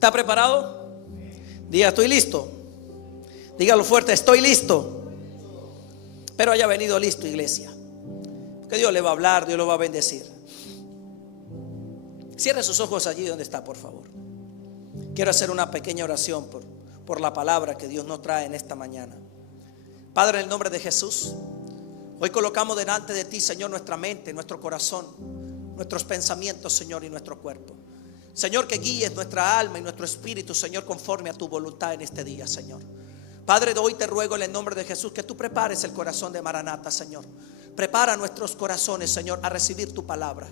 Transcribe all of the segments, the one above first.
¿Está preparado? Diga, estoy listo. Dígalo fuerte, estoy listo. Pero haya venido listo, iglesia, que Dios le va a hablar, Dios lo va a bendecir. Cierre sus ojos allí donde está, por favor. Quiero hacer una pequeña oración por la palabra que Dios nos trae en esta mañana. Padre, en el nombre de Jesús, hoy colocamos delante de ti, Señor, nuestra mente, nuestro corazón, nuestros pensamientos, Señor, y nuestro cuerpo. Señor, que guíes nuestra alma y nuestro espíritu, Señor, conforme a tu voluntad en este día, Señor. Padre, hoy te ruego en el nombre de Jesús que tú prepares el corazón de Maranata, Señor. Prepara nuestros corazones, Señor, a recibir tu palabra.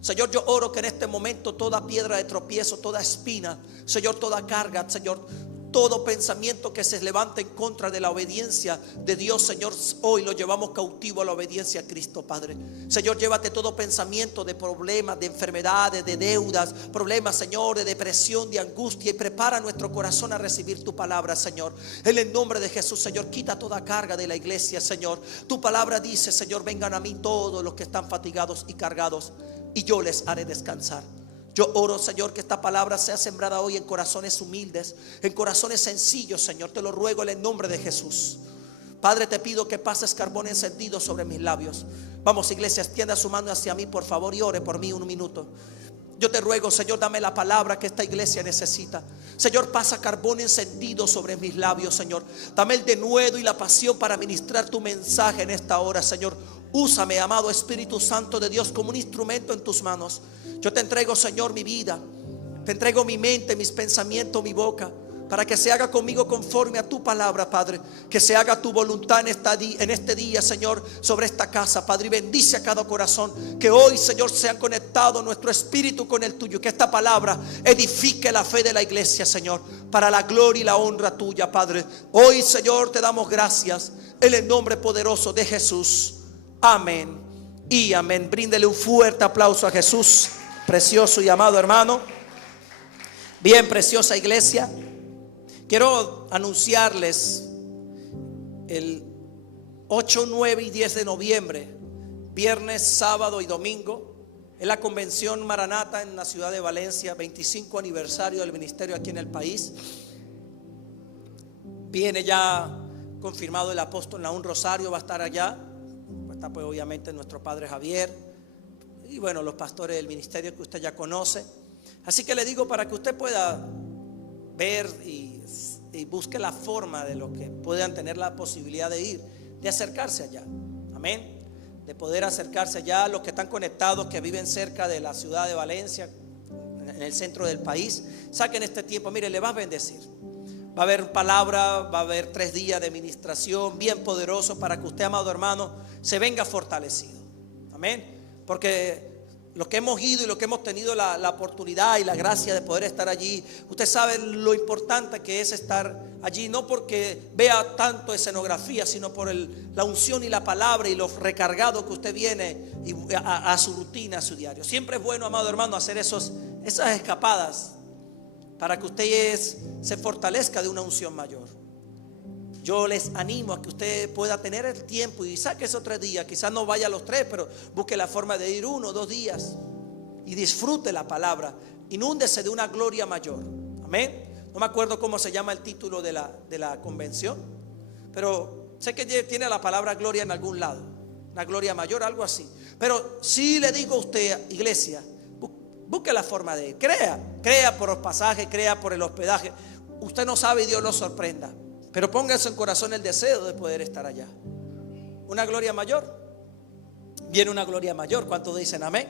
Señor, yo oro que en este momento toda piedra de tropiezo, toda espina, Señor, toda carga, Señor, todo pensamiento que se levante en contra de la obediencia de Dios, Señor, hoy lo llevamos cautivo a la obediencia a Cristo, Padre. Señor, llévate todo pensamiento de problemas, de enfermedades, de deudas, problemas, Señor, de depresión, de angustia, y prepara nuestro corazón a recibir tu palabra, Señor. En el nombre de Jesús, Señor, quita toda carga de la iglesia, Señor. Tu palabra dice, Señor, vengan a mí todos los que están fatigados y cargados, y yo les haré descansar. Yo oro, Señor, que esta palabra sea sembrada hoy en corazones humildes, en corazones sencillos, Señor. Te lo ruego en el nombre de Jesús. Padre, te pido que pases carbón encendido sobre mis labios. Vamos, iglesia, extienda su mano hacia mí, por favor, y ore por mí un minuto. Yo te ruego, Señor, dame la palabra que esta iglesia necesita. Señor, pasa carbón encendido sobre mis labios, Señor. Dame el denuedo y la pasión para ministrar tu mensaje en esta hora, Señor. Úsame, amado Espíritu Santo de Dios, como un instrumento en tus manos. Yo te entrego, Señor, mi vida. Te entrego mi mente, mis pensamientos, mi boca, para que se haga conmigo conforme a tu palabra, Padre. Que se haga tu voluntad en este día, Señor, sobre esta casa, Padre. Y bendice a cada corazón. Que hoy, Señor, sean conectados nuestro espíritu con el tuyo. Que esta palabra edifique la fe de la iglesia, Señor, para la gloria y la honra tuya, Padre. Hoy, Señor, te damos gracias en el nombre poderoso de Jesús. Amén y amén. Bríndele un fuerte aplauso a Jesús, precioso y amado hermano. Bien, preciosa iglesia, quiero anunciarles el 8, 9 y 10 de noviembre, viernes, sábado y domingo, en la convención Maranata en la ciudad de Valencia, 25 aniversario del ministerio aquí en el país. Viene ya confirmado el apóstol Naún Rosario, va a estar allá. Está pues obviamente nuestro padre Javier y bueno, los pastores del ministerio que usted ya conoce. Así que le digo, para que usted pueda ver y busque la forma de lo que puedan tener la posibilidad de ir, de acercarse allá. Amén. De poder acercarse allá. Los que están conectados, que viven cerca de la ciudad de Valencia, en el centro del país, saquen este tiempo. Mire, le va a bendecir. Va a haber palabra, va a haber 3 días de ministración bien poderoso para que usted, amado hermano, se venga fortalecido. Amén. Porque los que hemos ido y los que hemos tenido la oportunidad y la gracia de poder estar allí, usted sabe lo importante que es estar allí, no porque vea tanto escenografía, sino por la unción y la palabra y lo recargado que usted viene a su rutina, a su diario. Siempre es bueno, amado hermano, hacer esas escapadas para que usted se fortalezca de una unción mayor. Yo les animo a que usted pueda tener el tiempo y saque esos 3 días. Quizás no vaya a los 3, pero busque la forma de ir 1 o 2 días y disfrute la palabra. Inúndese de una gloria mayor. Amén. No me acuerdo cómo se llama el título de la convención, pero sé que tiene la palabra gloria en algún lado. Una gloria mayor, algo así. Pero sí le digo a usted, iglesia, busque la forma de ir. Crea por los pasajes, crea por el hospedaje. Usted no sabe y Dios lo sorprenda. Pero ponga en su corazón el deseo de poder estar allá. Una gloria mayor. Viene una gloria mayor. ¿Cuántos dicen amén?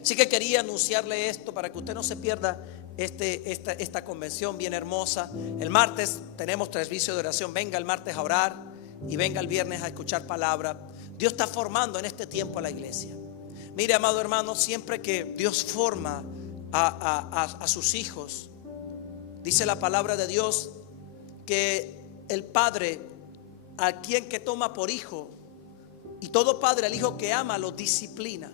Así que quería anunciarle esto para que usted no se pierda esta convención bien hermosa. El martes tenemos servicio de oración. Venga el martes a orar y venga el viernes a escuchar palabra. Dios está formando en este tiempo a la iglesia. Mire, amado hermano, siempre que Dios forma a sus hijos, dice la palabra de Dios que el padre a quien que toma por hijo, y todo padre al hijo que ama lo disciplina.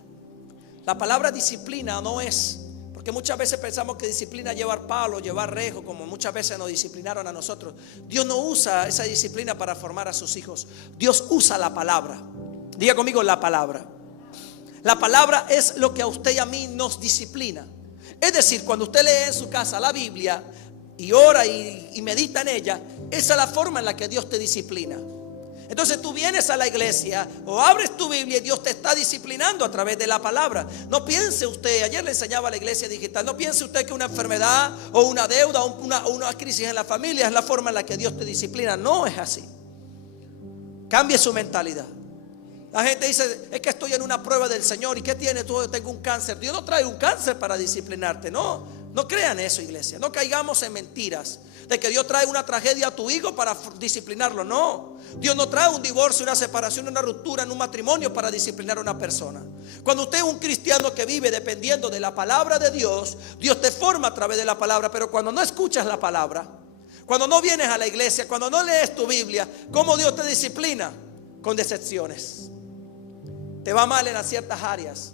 La palabra disciplina no es, porque muchas veces pensamos que disciplina es llevar palo, llevar rejo, como muchas veces nos disciplinaron a nosotros. Dios no usa esa disciplina para formar a sus hijos. Dios usa la palabra. Diga conmigo, la palabra. La palabra es lo que a usted y a mí nos disciplina. Es decir, cuando usted lee en su casa la Biblia y ora y medita en ella, esa es la forma en la que Dios te disciplina. Entonces tú vienes a la iglesia o abres tu Biblia y Dios te está disciplinando a través de la palabra. No piense usted, ayer le enseñaba a la iglesia digital, no piense usted que una enfermedad o una deuda o una crisis en la familia es la forma en la que Dios te disciplina. No es así. Cambie su mentalidad. La gente dice, es que estoy en una prueba del Señor. ¿Y qué tiene tú? Yo tengo un cáncer. Dios no trae un cáncer para disciplinarte. No crean eso, iglesia. No caigamos en mentiras de que Dios trae una tragedia a tu hijo para disciplinarlo. No, Dios no trae un divorcio, una separación, una ruptura en un matrimonio para disciplinar a una persona. Cuando usted es un cristiano que vive dependiendo de la palabra de Dios, Dios te forma a través de la palabra. Pero cuando no escuchas la palabra, cuando no vienes a la iglesia, cuando no lees tu Biblia, ¿cómo Dios te disciplina? Con decepciones. Te va mal en ciertas áreas.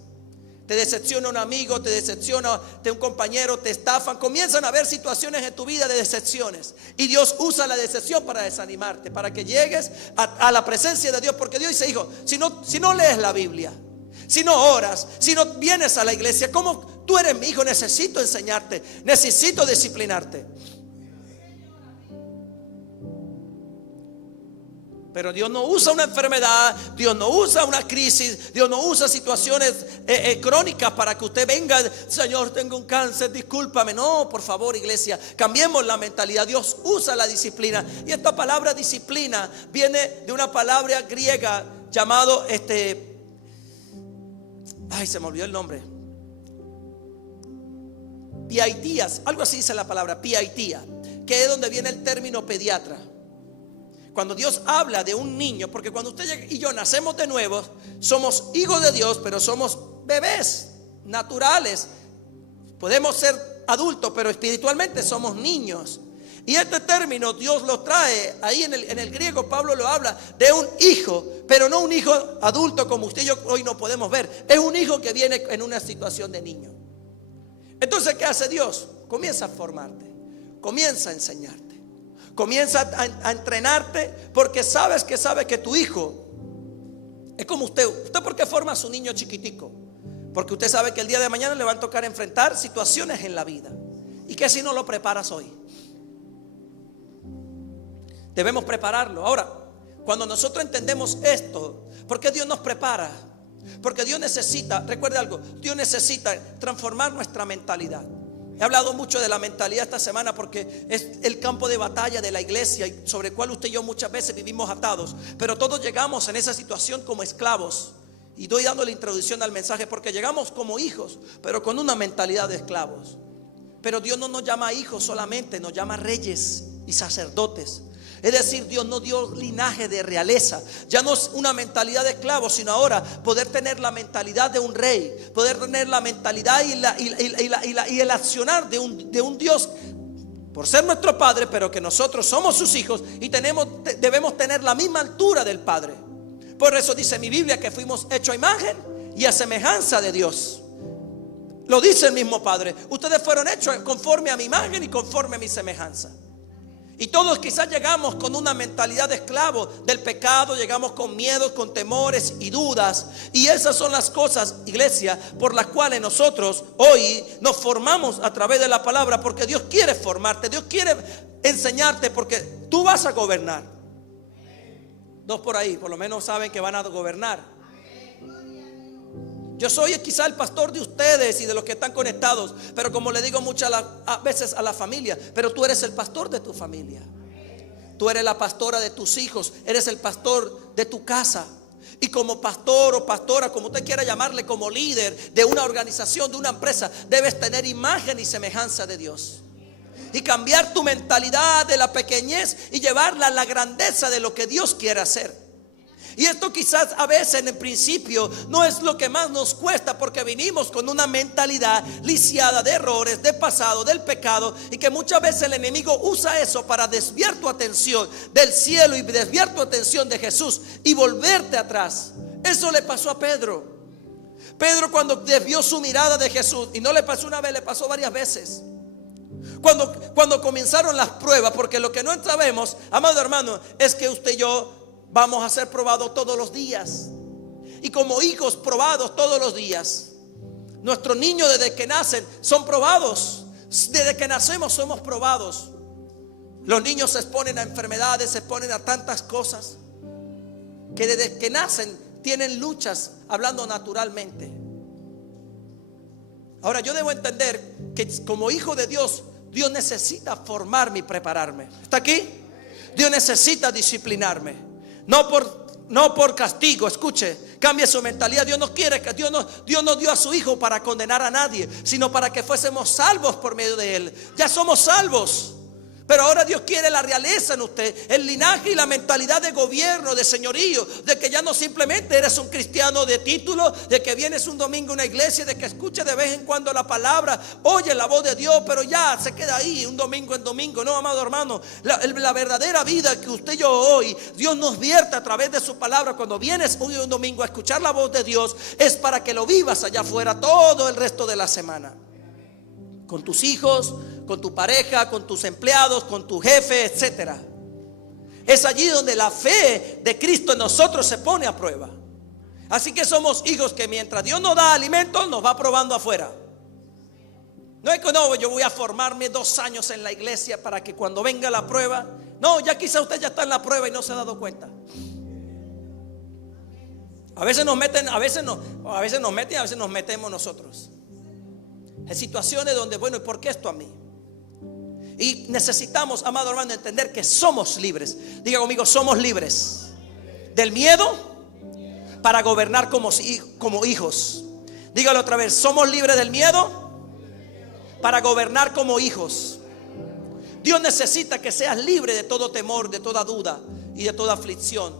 Te decepciona un amigo, te decepciona un compañero, te estafan. Comienzan a haber situaciones en tu vida de decepciones. Y Dios usa la decepción para desanimarte, para que llegues a la presencia de Dios. Porque Dios dice, hijo, si no lees la Biblia, si no oras, si no vienes a la iglesia, ¿cómo tú eres mi hijo? Necesito enseñarte, necesito disciplinarte. Pero Dios no usa una enfermedad, Dios no usa una crisis, Dios no usa situaciones crónicas para que usted venga, Señor, tengo un cáncer, discúlpame. No, por favor, iglesia, cambiemos la mentalidad. Dios usa la disciplina. Y esta palabra disciplina viene de una palabra griega llamado se me olvidó el nombre. Piaitías, algo así dice la palabra, piaitía, que es donde viene el término pediatra. Cuando Dios habla de un niño, porque cuando usted y yo nacemos de nuevo, somos hijos de Dios, pero somos bebés naturales. Podemos ser adultos, pero espiritualmente somos niños. Y este término Dios lo trae ahí en el griego. Pablo lo habla de un hijo, pero no un hijo adulto como usted y yo hoy no podemos ver. Es un hijo que viene en una situación de niño. Entonces, ¿qué hace Dios? Comienza a formarte, comienza a enseñarte, comienza a entrenarte, porque sabe que tu hijo es como usted. ¿Usted por qué forma a su niño chiquitico? Porque usted sabe que el día de mañana le van a tocar enfrentar situaciones en la vida. ¿Y qué si no lo preparas hoy? Debemos prepararlo. Ahora, cuando nosotros entendemos esto, ¿por qué Dios nos prepara? Porque Dios necesita, recuerde algo, Dios necesita transformar nuestra mentalidad. He hablado mucho de la mentalidad esta semana porque es el campo de batalla de la iglesia y sobre el cual usted y yo muchas veces vivimos atados. Pero todos llegamos en esa situación como esclavos. Y estoy dando la introducción al mensaje porque llegamos como hijos, pero con una mentalidad de esclavos. Pero Dios no nos llama hijos solamente, nos llama reyes y sacerdotes. Es decir, Dios no dio linaje de realeza. Ya no es una mentalidad de esclavo, sino ahora poder tener la mentalidad de un rey, poder tener la mentalidad y el accionar de un Dios por ser nuestro Padre, pero que nosotros somos sus hijos y debemos tener la misma altura del Padre. Por eso dice mi Biblia que fuimos hechos a imagen y a semejanza de Dios. Lo dice el mismo Padre. Ustedes fueron hechos conforme a mi imagen y conforme a mi semejanza. Y todos quizás llegamos con una mentalidad de esclavo del pecado, llegamos con miedos, con temores y dudas. Y esas son las cosas, iglesia, por las cuales nosotros hoy nos formamos a través de la palabra. Porque Dios quiere formarte, Dios quiere enseñarte, porque tú vas a gobernar. Dos por ahí, por lo menos saben que van a gobernar. Yo soy quizá el pastor de ustedes y de los que están conectados, pero como le digo muchas veces a la familia, pero tú eres el pastor de tu familia. Tú eres la pastora de tus hijos, eres el pastor de tu casa. Y como pastor o pastora, como usted quiera llamarle, como líder de una organización, de una empresa, debes tener imagen y semejanza de Dios. Y cambiar tu mentalidad de la pequeñez y llevarla a la grandeza de lo que Dios quiere hacer. Y esto quizás a veces en el principio no es lo que más nos cuesta, porque vinimos con una mentalidad lisiada de errores, de pasado, del pecado, y que muchas veces el enemigo usa eso para desviar tu atención del cielo y desviar tu atención de Jesús y volverte atrás. Eso le pasó a Pedro. Pedro, cuando desvió su mirada de Jesús, y no le pasó una vez, le pasó varias veces. Cuando comenzaron las pruebas, porque lo que no sabemos, amado hermano, es que usted y yo vamos a ser probados todos los días. Y como hijos probados todos los días, Nuestros niños desde que nacen son probados. Desde que nacemos somos probados. Los niños se exponen a enfermedades, se exponen a tantas cosas, que desde que nacen tienen luchas, hablando naturalmente. Ahora yo debo entender que como hijo de Dios, Dios necesita formarme y prepararme. ¿Está aquí? Dios necesita disciplinarme. No por castigo. Escuche, cambie su mentalidad. Dios no quiere que Dios no dio a su hijo para condenar a nadie, sino para que fuésemos salvos por medio de él. Ya somos salvos. Pero ahora Dios quiere la realeza en usted, el linaje y la mentalidad de gobierno, de señorío, de que ya no simplemente eres un cristiano de título, de que vienes un domingo a una iglesia, de que escuche de vez en cuando la palabra, oye la voz de Dios, pero ya se queda ahí un domingo en domingo. No, amado hermano, la verdadera vida que usted y yo hoy, Dios nos vierte a través de su palabra. Cuando vienes hoy un domingo a escuchar la voz de Dios, es para que lo vivas allá afuera todo el resto de la semana. Con tus hijos, con tu pareja, con tus empleados, con tu jefe, etcétera. Es allí donde la fe de Cristo en nosotros se pone a prueba. Así que somos hijos que mientras Dios nos da alimento, nos va probando afuera. No es que no, yo voy a formarme 2 años en la iglesia para que cuando venga la prueba. No, ya quizá usted ya está en la prueba y no se ha dado cuenta. A veces nos meten, a veces nos metemos nosotros. En situaciones donde, bueno, ¿y por qué esto a mí? Y necesitamos, amado hermano, entender que somos libres. Diga conmigo, somos libres del miedo para gobernar como hijos. Dígalo otra vez, somos libres del miedo para gobernar como hijos. Dios necesita que seas libre de todo temor, de toda duda y de toda aflicción,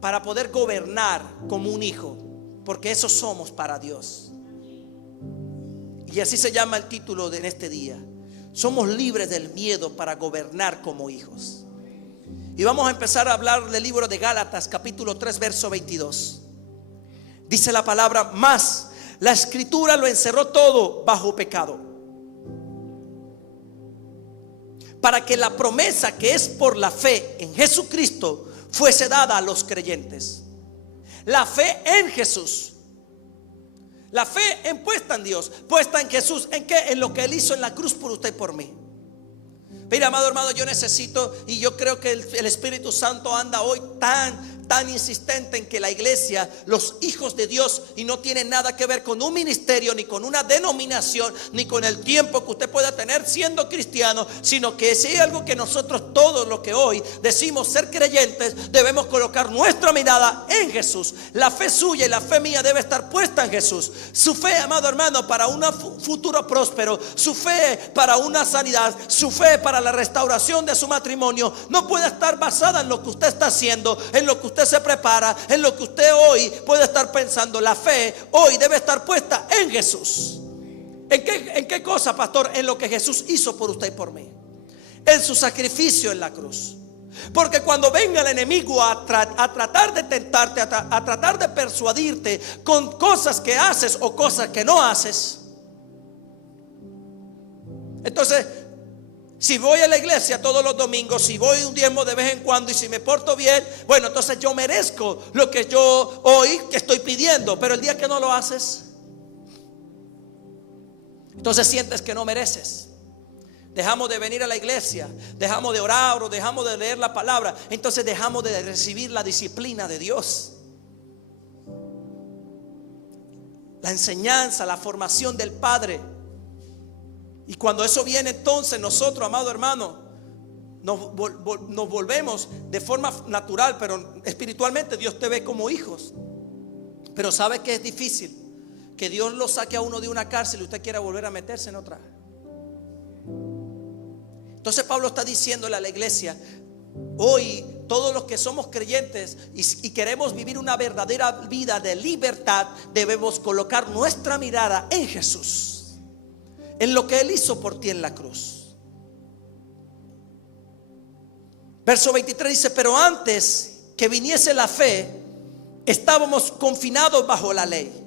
para poder gobernar como un hijo, porque eso somos para Dios. Y así se llama el título de este día. Somos libres del miedo para gobernar como hijos. Y vamos a empezar a hablar del libro de Gálatas, capítulo 3, verso 22. Dice la palabra: mas la escritura lo encerró todo bajo pecado, para que la promesa que es por la fe en Jesucristo fuese dada a los creyentes. La fe en Jesús. La fe puesta en Dios, puesta en Jesús. ¿En qué? En lo que Él hizo en la cruz por usted y por mí. Mira, amado hermano, yo necesito, y yo creo que el Espíritu Santo anda hoy tan insistente en que la iglesia, los hijos de Dios, y no tiene nada que ver con un ministerio, ni con una denominación, ni con el tiempo que usted pueda tener siendo cristiano, sino que si hay algo que nosotros todos los que hoy decimos ser creyentes, debemos colocar nuestra mirada en Jesús. La fe suya y la fe mía debe estar puesta en Jesús. Su fe, amado hermano, para un futuro próspero, su fe para una sanidad, su fe para la restauración de su matrimonio, no puede estar basada en lo que usted está haciendo, en lo que usted se prepara, en lo que usted hoy puede estar pensando. La fe hoy debe estar puesta en Jesús. ¿En qué cosa, pastor? En lo que Jesús hizo por usted y por mí, en su sacrificio en la cruz. Porque cuando venga el enemigo a tratar de tentarte, a tratar de persuadirte con cosas que haces o cosas que no haces, entonces, si voy a la iglesia todos los domingos, si voy un diezmo de vez en cuando y si me porto bien, bueno, entonces yo merezco lo que yo hoy que estoy pidiendo. Pero el día que no lo haces, entonces sientes que no mereces. Dejamos de venir a la iglesia, dejamos de orar o dejamos de leer la palabra. Entonces dejamos de recibir la disciplina de Dios, la enseñanza, la formación del Padre. Y cuando eso viene, entonces nosotros, amado hermano, nos volvemos de forma natural, pero espiritualmente Dios te ve como hijos. Pero ¿sabe que es difícil? Que Dios lo saque a uno de una cárcel y usted quiera volver a meterse en otra. Entonces Pablo está diciéndole a la iglesia: hoy todos los que somos creyentes y queremos vivir una verdadera vida de libertad, debemos colocar nuestra mirada en Jesús, en lo que Él hizo por ti en la cruz. Verso 23 dice: pero antes que viniese la fe, estábamos confinados bajo la ley.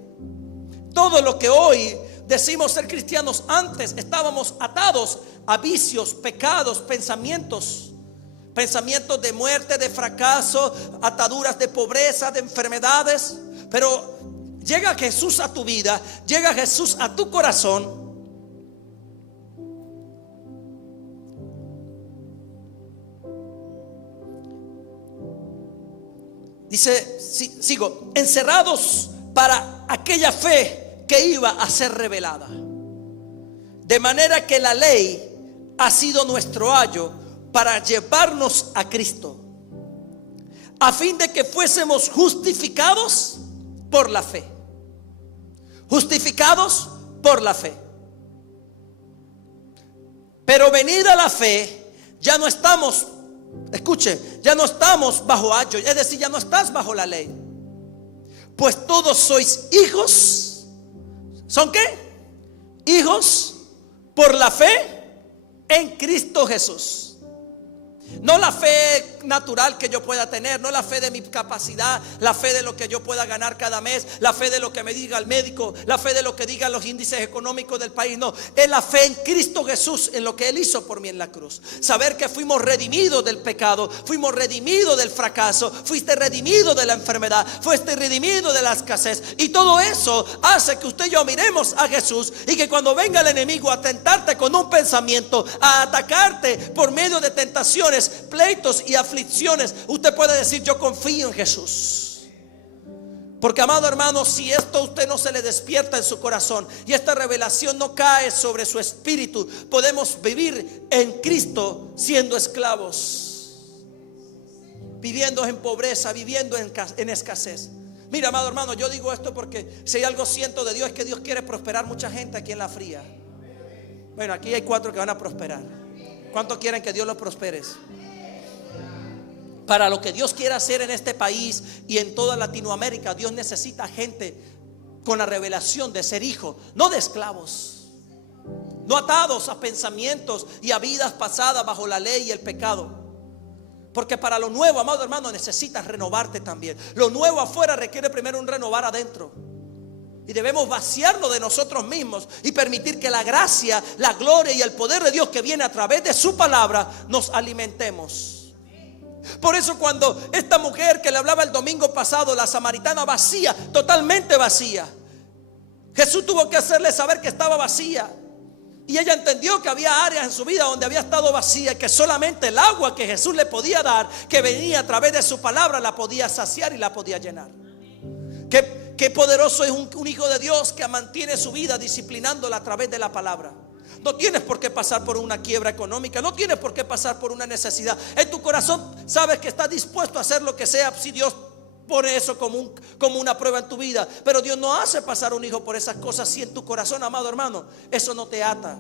Todo lo que hoy decimos ser cristianos, antes estábamos atados a vicios, pecados, pensamientos de muerte, de fracaso, ataduras de pobreza, de enfermedades. Pero llega Jesús a tu vida, llega Jesús a tu corazón, dice, sigo, encerrados para aquella fe que iba a ser revelada. De manera que la ley ha sido nuestro ayo para llevarnos a Cristo, a fin de que fuésemos justificados por la fe. Justificados por la fe. Pero venida la fe, ya no estamos, escuche, ya no estamos bajo ayo, es decir, ya no estás bajo la ley. Pues todos sois hijos. ¿Son qué? Hijos por la fe en Cristo Jesús. No la fe natural que yo pueda tener, no la fe de mi capacidad, la fe de lo que yo pueda ganar cada mes, la fe de lo que me diga el médico, la fe de lo que digan los índices económicos del país. No, es la fe en Cristo Jesús, en lo que Él hizo por mí en la cruz. Saber que fuimos redimidos del pecado, fuimos redimidos del fracaso, fuiste redimido de la enfermedad, fuiste redimido de la escasez. Y todo eso hace que usted y yo miremos a Jesús, y que cuando venga el enemigo a tentarte con un pensamiento, a atacarte por medio de tentaciones, pleitos y aflicciones, usted puede decir: yo confío en Jesús. Porque, amado hermano, si esto a usted no se le despierta en su corazón y esta revelación no cae sobre su espíritu, podemos vivir en Cristo siendo esclavos, viviendo en pobreza, viviendo en escasez. Mira, amado hermano, yo digo esto porque si hay algo siento de Dios, es que Dios quiere prosperar mucha gente aquí en La Fría. Bueno, aquí hay 4 que van a prosperar. ¿Cuántos quieren que Dios los prospere? Para lo que Dios quiere hacer en este país y en toda Latinoamérica, Dios necesita gente con la revelación de ser hijo, no de esclavos, no atados a pensamientos y a vidas pasadas bajo la ley y el pecado. Porque para lo nuevo, amado hermano, necesitas renovarte también. Lo nuevo afuera requiere primero un renovar adentro. Y debemos vaciarlo de nosotros mismos y permitir que la gracia, la gloria y el poder de Dios que viene a través de su palabra nos alimentemos. Por eso cuando esta mujer que le hablaba el domingo pasado, la samaritana, vacía, totalmente vacía, Jesús tuvo que hacerle saber que estaba vacía. Y ella entendió que había áreas en su vida donde había estado vacía, y que solamente el agua que Jesús le podía dar, que venía a través de su palabra, la podía saciar y la podía llenar. Qué poderoso es un hijo de Dios que mantiene su vida disciplinándola a través de la palabra. No tienes por qué pasar por una quiebra económica, no tienes por qué pasar por una necesidad. En tu corazón sabes que estás dispuesto a hacer lo que sea si Dios pone eso como una prueba en tu vida. Pero Dios no hace pasar a un hijo por esas cosas si en tu corazón, amado hermano, eso no te ata.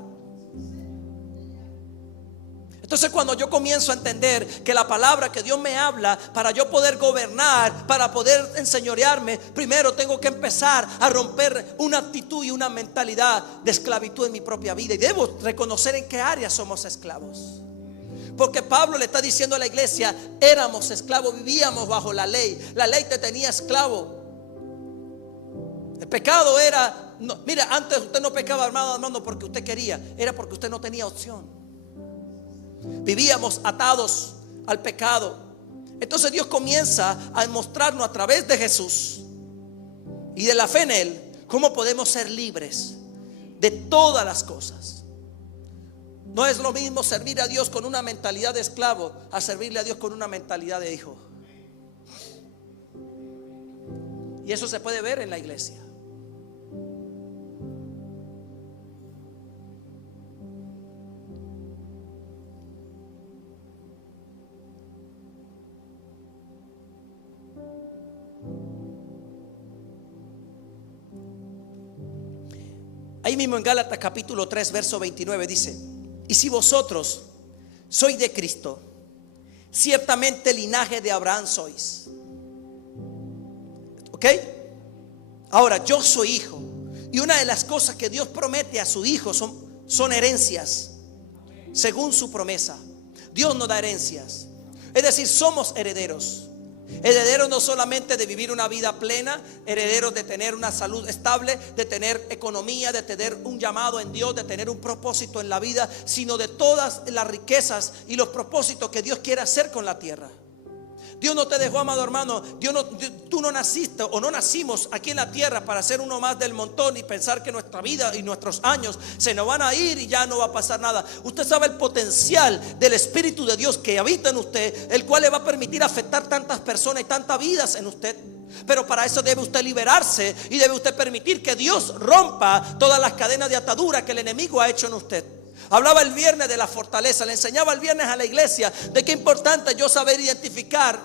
Entonces, cuando yo comienzo a entender que la palabra que Dios me habla, para yo poder gobernar, para poder enseñorearme, primero tengo que empezar a romper una actitud y una mentalidad de esclavitud en mi propia vida. Y debo reconocer en qué área somos esclavos. Porque Pablo le está diciendo a la iglesia: éramos esclavos, vivíamos bajo la ley. La ley te tenía esclavo. El pecado era, no, mira, antes usted no pecaba, hermano, porque usted quería, era porque usted no tenía opción. Vivíamos atados al pecado. Entonces Dios comienza a mostrarnos a través de Jesús y de la fe en Él cómo podemos ser libres de todas las cosas. No es lo mismo servir a Dios con una mentalidad de esclavo a servirle a Dios con una mentalidad de hijo. Y eso se puede ver en la iglesia. Ahí mismo en Gálatas capítulo 3 verso 29 dice: y si vosotros sois de Cristo, ciertamente linaje de Abraham sois. ¿Ok? Ahora, yo soy hijo, y una de las cosas que Dios promete a su hijo son herencias, según su promesa. Dios nos da herencias, es decir, somos herederos. Herederos no solamente de vivir una vida plena, herederos de tener una salud estable, de tener economía, de tener un llamado en Dios, de tener un propósito en la vida, sino de todas las riquezas y los propósitos que Dios quiere hacer con la tierra. Dios no te dejó, amado hermano. Tú no naciste o no nacimos aquí en la tierra para ser uno más del montón y pensar que nuestra vida y nuestros años se nos van a ir y ya no va a pasar nada. Usted sabe el potencial del Espíritu de Dios que habita en usted, el cual le va a permitir afectar tantas personas y tantas vidas en usted. Pero para eso debe usted liberarse y debe usted permitir que Dios rompa todas las cadenas de atadura que el enemigo ha hecho en usted. Hablaba el viernes de la fortaleza, le enseñaba el viernes a la iglesia de qué importante yo saber identificar,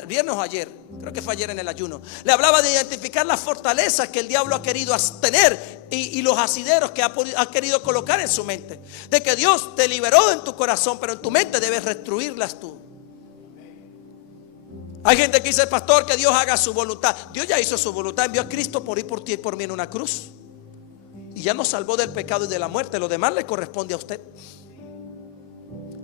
el viernes o ayer, creo que fue ayer en el ayuno, le hablaba de identificar las fortalezas que el diablo ha querido tener y los asideros que ha querido colocar en su mente. De que Dios te liberó en tu corazón, pero en tu mente debes destruirlas tú. Hay gente que dice, pastor, que Dios haga su voluntad. Dios ya hizo su voluntad, envió a Cristo por ir por ti y por mí en una cruz. Y ya nos salvó del pecado y de la muerte. Lo demás le corresponde a usted.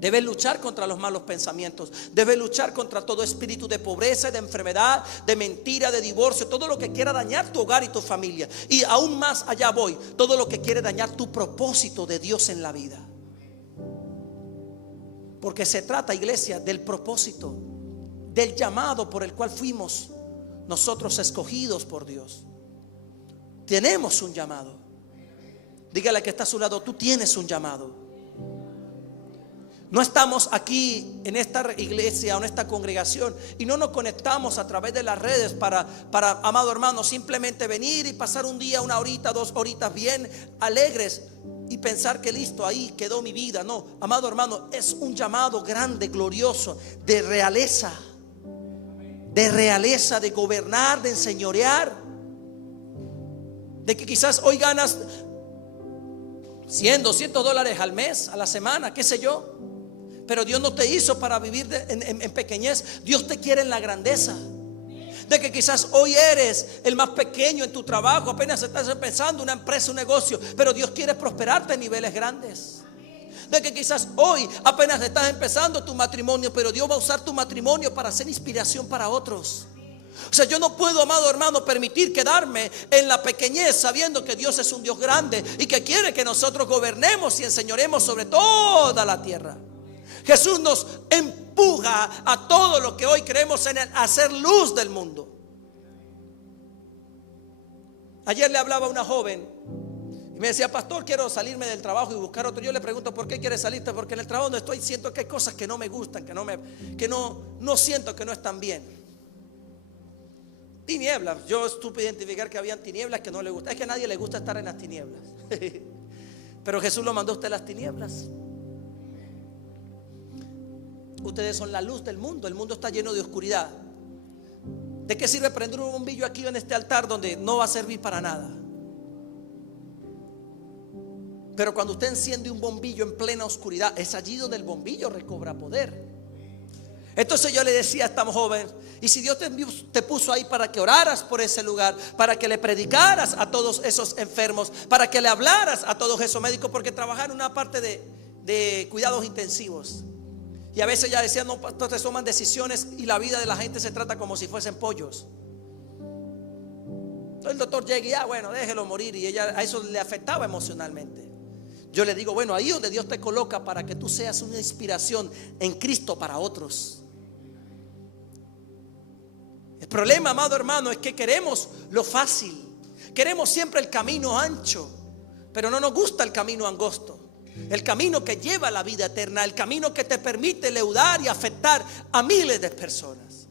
Debe luchar contra los malos pensamientos. Debe luchar contra todo espíritu de pobreza, de enfermedad, de mentira, de divorcio. Todo lo que quiera dañar tu hogar y tu familia. Y aún más allá voy, todo lo que quiere dañar tu propósito de Dios en la vida. Porque se trata, iglesia, del propósito, del llamado por el cual fuimos nosotros escogidos por Dios. Tenemos un llamado. Dígale que está a su lado, tú tienes un llamado. No estamos aquí en esta iglesia o en esta congregación y no nos conectamos a través de las redes para, amado hermano, simplemente venir y pasar un día, 1 horita, 2 horitas bien alegres y pensar que listo, ahí quedó mi vida. No, amado hermano, es un llamado grande, glorioso, de realeza, de gobernar, de enseñorear. De que quizás hoy ganas $100, $200 al mes, a la semana, qué sé yo. Pero Dios no te hizo para vivir en pequeñez. Dios te quiere en la grandeza. De que quizás hoy eres el más pequeño en tu trabajo, apenas estás empezando una empresa, un negocio, pero Dios quiere prosperarte en niveles grandes. De que quizás hoy apenas estás empezando tu matrimonio, pero Dios va a usar tu matrimonio para ser inspiración para otros. O sea, yo no puedo, amado hermano, permitir quedarme en la pequeñez sabiendo que Dios es un Dios grande y que quiere que nosotros gobernemos y enseñoremos sobre toda la tierra. Jesús nos empuja a todo lo que hoy creemos en él, a ser luz del mundo. Ayer le hablaba a una joven y me decía, pastor, quiero salirme del trabajo y buscar otro. Yo le pregunto, ¿por qué quieres salirte? Porque en el trabajo donde estoy siento que hay cosas que no me gustan, que no siento que no están bien. Tinieblas, yo supe identificar que habían tinieblas que no le gustan. Es que a nadie le gusta estar en las tinieblas. Pero Jesús lo mandó a usted a las tinieblas. Ustedes son la luz del mundo. El mundo está lleno de oscuridad. ¿De qué sirve prender un bombillo aquí en este altar donde no va a servir para nada? Pero cuando usted enciende un bombillo en plena oscuridad, es allí donde el bombillo recobra poder. Entonces yo le decía a esta joven, y si Dios te puso ahí para que oraras por ese lugar, para que le predicaras a todos esos enfermos, para que le hablaras a todos esos médicos, porque trabajar en una parte de cuidados intensivos. Y a veces ya decían, no, pastor, se toman decisiones y la vida de la gente se trata como si fuesen pollos. Entonces el doctor llega y bueno, déjelo morir. Y ella, a eso le afectaba emocionalmente. Yo le digo, bueno, ahí donde Dios te coloca para que tú seas una inspiración en Cristo para otros. El problema, amado hermano, es que queremos lo fácil. Queremos siempre el camino ancho, pero no nos gusta el camino angosto. El camino que lleva a la vida eterna, el camino que te permite leudar y afectar a miles de personas.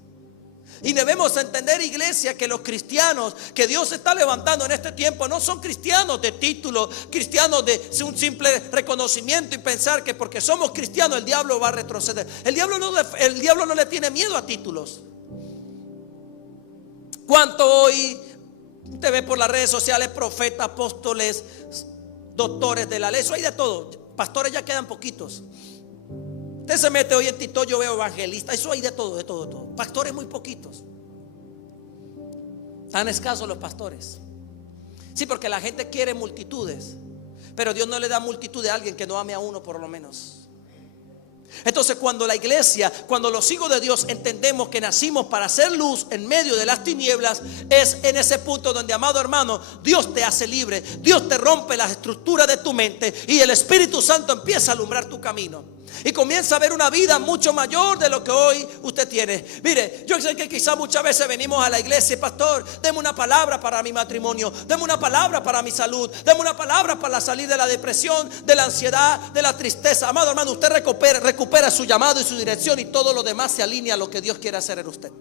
Y debemos entender, iglesia, que los cristianos que Dios está levantando en este tiempo no son cristianos de título, cristianos de un simple reconocimiento y pensar que porque somos cristianos el diablo va a retroceder. El diablo no le tiene miedo a títulos. ¿Cuánto hoy te ve por las redes sociales profetas, apóstoles, doctores de la ley? Eso hay de todo. Pastores ya quedan poquitos. Usted se mete hoy en TikTok, yo veo evangelistas. Eso hay de todo, de todo, de todo. Pastores muy poquitos. Tan escasos los pastores. Sí, porque la gente quiere multitudes, pero Dios no le da multitud a alguien que no ame a uno por lo menos. Entonces cuando la iglesia, cuando los hijos de Dios entendemos que nacimos para hacer luz en medio de las tinieblas, es en ese punto donde, amado hermano, Dios te hace libre. Dios te rompe las estructuras de tu mente y el Espíritu Santo empieza a alumbrar tu camino. Y comienza a ver una vida mucho mayor de lo que hoy usted tiene. Mire, yo sé que quizás muchas veces venimos a la iglesia y pastor, deme una palabra para mi matrimonio, deme una palabra para mi salud, deme una palabra para salir de la depresión, de la ansiedad, de la tristeza. Amado hermano, usted recupera su llamado y su dirección y todo lo demás se alinea a lo que Dios quiere hacer en usted.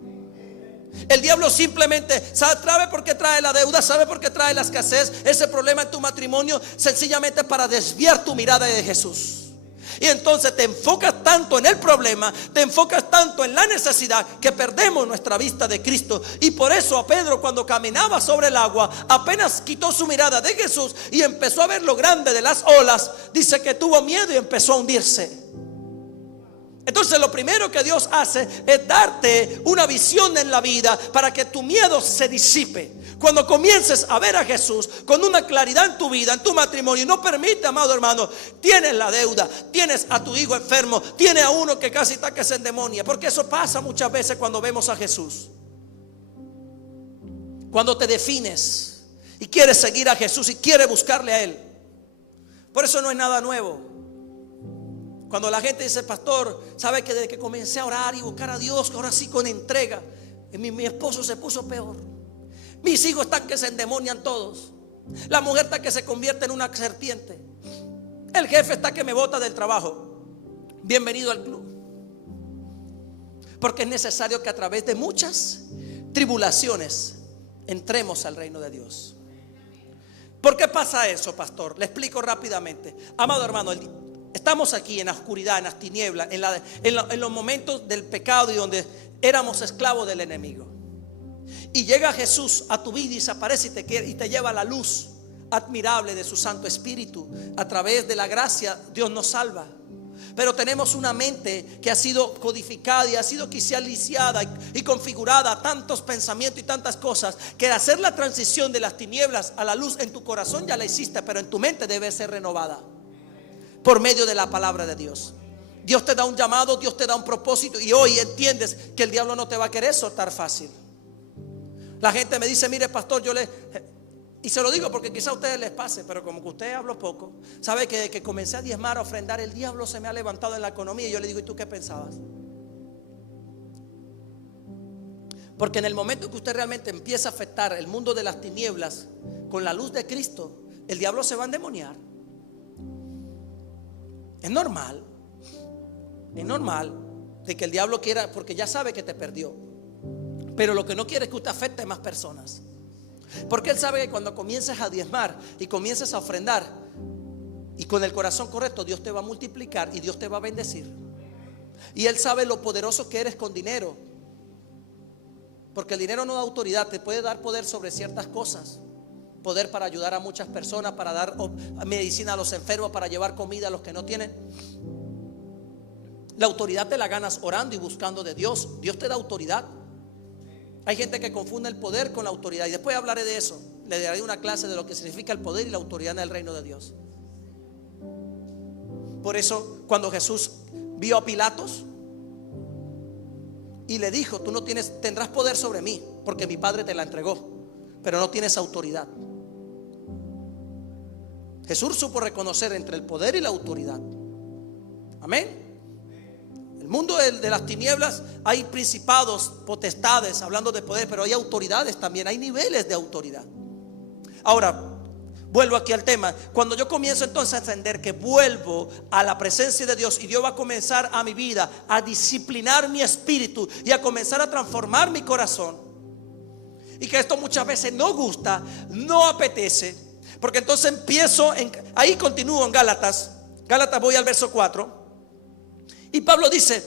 El diablo simplemente sabe por qué trae la deuda, sabe por qué trae la escasez, ese problema en tu matrimonio, sencillamente para desviar tu mirada de Jesús. Y entonces te enfocas tanto en el problema, te enfocas tanto en la necesidad, que perdemos nuestra vista de Cristo. Y por eso a Pedro, cuando caminaba sobre el agua, apenas quitó su mirada de Jesús y empezó a ver lo grande de las olas, dice que tuvo miedo y empezó a hundirse. Entonces lo primero que Dios hace es darte una visión en la vida para que tu miedo se disipe. Cuando comiences a ver a Jesús con una claridad en tu vida, en tu matrimonio, y no permite, amado hermano, tienes la deuda, tienes a tu hijo enfermo, tienes a uno que casi está que se endemonia, porque eso pasa muchas veces cuando vemos a Jesús. Cuando te defines y quieres seguir a Jesús y quieres buscarle a Él. Por eso no es nada nuevo. Cuando la gente dice, pastor, sabe que desde que comencé a orar y buscar a Dios, ahora sí con entrega, mi esposo se puso peor. Mis hijos están que se endemonian todos. La mujer está que se convierte en una serpiente. El jefe está que me bota del trabajo. Bienvenido al club. Porque es necesario que a través de muchas tribulaciones entremos al reino de Dios. ¿Por qué pasa eso, pastor? Le explico rápidamente. Amado hermano, estamos aquí en la oscuridad, en las tinieblas, en los momentos del pecado y donde éramos esclavos del enemigo. Y llega Jesús a tu vida y se aparece y te lleva a la luz admirable de su Santo Espíritu. A través de la gracia Dios nos salva. Pero tenemos una mente que ha sido codificada y ha sido quizá lisiada y configurada a tantos pensamientos y tantas cosas, que hacer la transición de las tinieblas a la luz en tu corazón ya la hiciste, pero en tu mente debe ser renovada por medio de la palabra de Dios. Dios te da un llamado, Dios te da un propósito, y hoy entiendes que el diablo no te va a querer soltar fácil. La gente me dice, mire pastor, y se lo digo porque quizá a ustedes les pase, pero como que usted habló poco, sabe que desde que comencé a diezmar, a ofrendar, el diablo se me ha levantado en la economía. Y yo le digo, ¿y tú qué pensabas? Porque en el momento que usted realmente empieza a afectar el mundo de las tinieblas con la luz de Cristo, el diablo se va a endemoniar. Es normal de que el diablo quiera, porque ya sabe que te perdió. Pero lo que no quiere es que usted afecte a más personas. Porque Él sabe que cuando comiences a diezmar y comiences a ofrendar y con el corazón correcto, Dios te va a multiplicar y Dios te va a bendecir. Y Él sabe lo poderoso que eres con dinero. Porque el dinero no da autoridad, te puede dar poder sobre ciertas cosas. Poder para ayudar a muchas personas, para dar medicina a los enfermos, para llevar comida a los que no tienen. La autoridad te la ganas orando y buscando de Dios. Dios te da autoridad. Hay gente que confunde el poder con la autoridad, y después hablaré de eso. Le daré una clase de lo que significa el poder y la autoridad en el reino de Dios. Por eso cuando Jesús vio a Pilatos y le dijo, tú no tendrás poder sobre mí, porque mi Padre te la entregó, pero no tienes autoridad. Jesús supo reconocer entre el poder y la autoridad. Amén. El mundo de las tinieblas hay principados, potestades, hablando de poder, pero hay autoridades también, hay niveles de autoridad. Ahora, vuelvo aquí al tema. Cuando yo comienzo entonces a entender que vuelvo a la presencia de Dios, y Dios va a comenzar a mi vida a disciplinar mi espíritu y a comenzar a transformar mi corazón, y que esto muchas veces no gusta, no apetece, porque entonces ahí continúo en Gálatas, voy al verso 4. Y Pablo dice,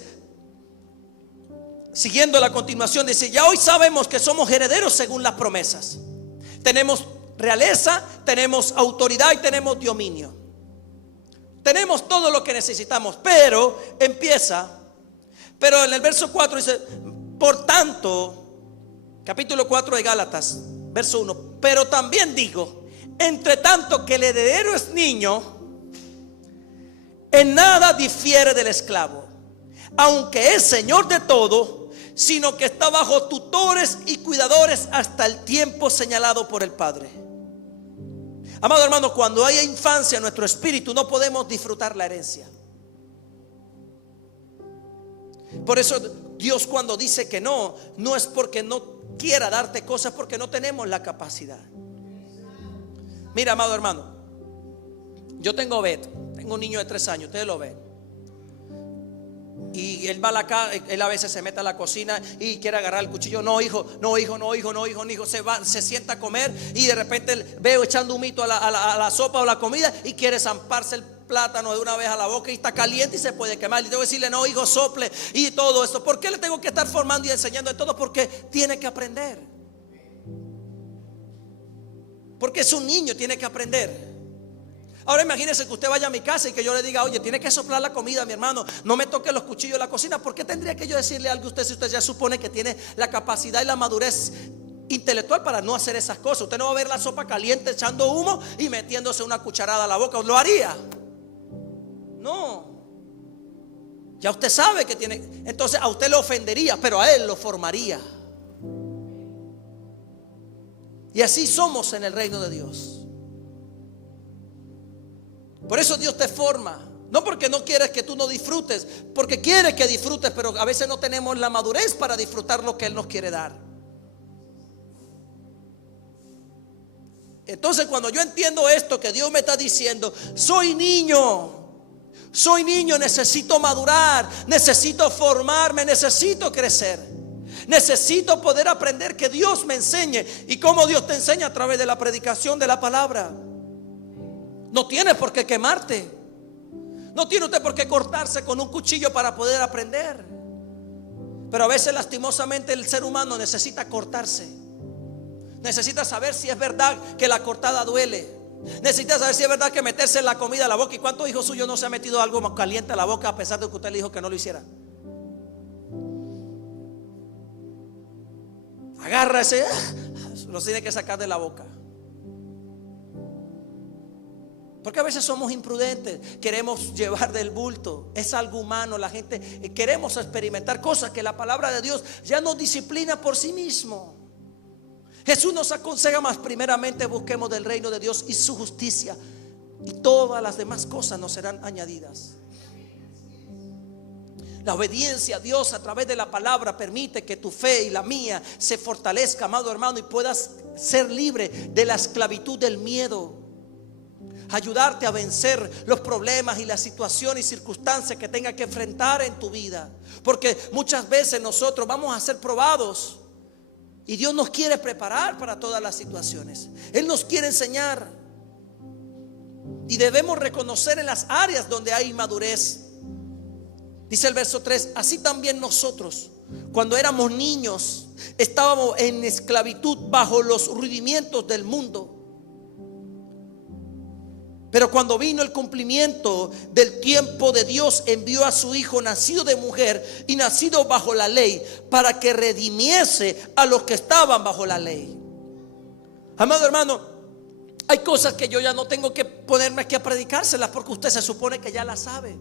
siguiendo la continuación, dice, ya hoy sabemos que somos herederos según las promesas. Tenemos realeza, tenemos autoridad y tenemos dominio. Tenemos todo lo que necesitamos. Pero en el verso 4 dice, por tanto, capítulo 4 de Gálatas, verso 1, pero también digo, entre tanto que el heredero es niño, en nada difiere del esclavo, aunque es señor de todo, sino que está bajo tutores y cuidadores hasta el tiempo señalado por el Padre. Amado hermano, cuando hay infancia en nuestro espíritu, no podemos disfrutar la herencia. Por eso Dios cuando dice que no, no es porque no quiera darte cosas, porque no tenemos la capacidad. Mira, amado hermano, yo tengo un niño de 3 años, ustedes lo ven. Y él va a la casa, él a veces se mete a la cocina y quiere agarrar el cuchillo. No, hijo, no, hijo, no, hijo, no, hijo, no, hijo. Se sienta a comer y de repente veo echando un mito a la sopa o la comida y quiere zamparse el plátano de una vez a la boca y está caliente y se puede quemar. Y tengo que decirle, no, hijo, sople y todo esto. ¿Por qué le tengo que estar formando y enseñando de todo? Porque tiene que aprender. Porque es un niño, tiene que aprender. Ahora imagínese que usted vaya a mi casa y que yo le diga, oye, tiene que soplar la comida, mi hermano, no me toque los cuchillos de la cocina. ¿Por qué tendría que yo decirle algo a usted si usted ya supone que tiene la capacidad y la madurez intelectual para no hacer esas cosas? Usted no va a ver la sopa caliente echando humo y metiéndose una cucharada a la boca. ¿Lo haría? No. Ya usted sabe que tiene. Entonces a usted le ofendería, pero a él lo formaría. Y así somos en el reino de Dios. Por eso Dios te forma. No porque no quieres que tú no disfrutes, porque quiere que disfrutes, pero a veces no tenemos la madurez para disfrutar lo que Él nos quiere dar. Entonces cuando yo entiendo esto, que Dios me está diciendo, soy niño, necesito madurar, necesito formarme, necesito crecer, necesito poder aprender, que Dios me enseñe. ¿Y cómo Dios te enseña? A través de la predicación de la palabra. No tiene por qué quemarte. No tiene usted por qué cortarse con un cuchillo para poder aprender. Pero a veces lastimosamente el ser humano necesita cortarse. Necesita saber si es verdad que la cortada duele. Necesita saber si es verdad que meterse en la comida a la boca. ¿Y cuántos hijos suyos no se ha metido algo más caliente a la boca a pesar de que usted le dijo que no lo hiciera? Agarra ese, lo tiene que sacar de la boca. Porque a veces somos imprudentes, queremos llevar del bulto, es algo humano. La gente queremos experimentar cosas que la palabra de Dios ya nos disciplina por sí mismo. Jesús nos aconseja más, primeramente busquemos del reino de Dios y su justicia, y todas las demás cosas nos serán añadidas. La obediencia a Dios a través de la palabra permite que tu fe y la mía se fortalezca, amado hermano, y puedas ser libre de la esclavitud del miedo. Ayudarte a vencer los problemas y las situaciones y circunstancias que tengas que enfrentar en tu vida. Porque muchas veces nosotros vamos a ser probados y Dios nos quiere preparar para todas las situaciones. Él nos quiere enseñar y debemos reconocer en las áreas donde hay inmadurez. Dice el verso 3: así también nosotros, cuando éramos niños, estábamos en esclavitud bajo los rudimientos del mundo. Pero cuando vino el cumplimiento del tiempo de Dios, envió a su Hijo, nacido de mujer y nacido bajo la ley, para que redimiese a los que estaban bajo la ley. Amado hermano, hay cosas que yo ya no tengo que ponerme aquí a predicárselas, porque usted se supone que ya las sabe.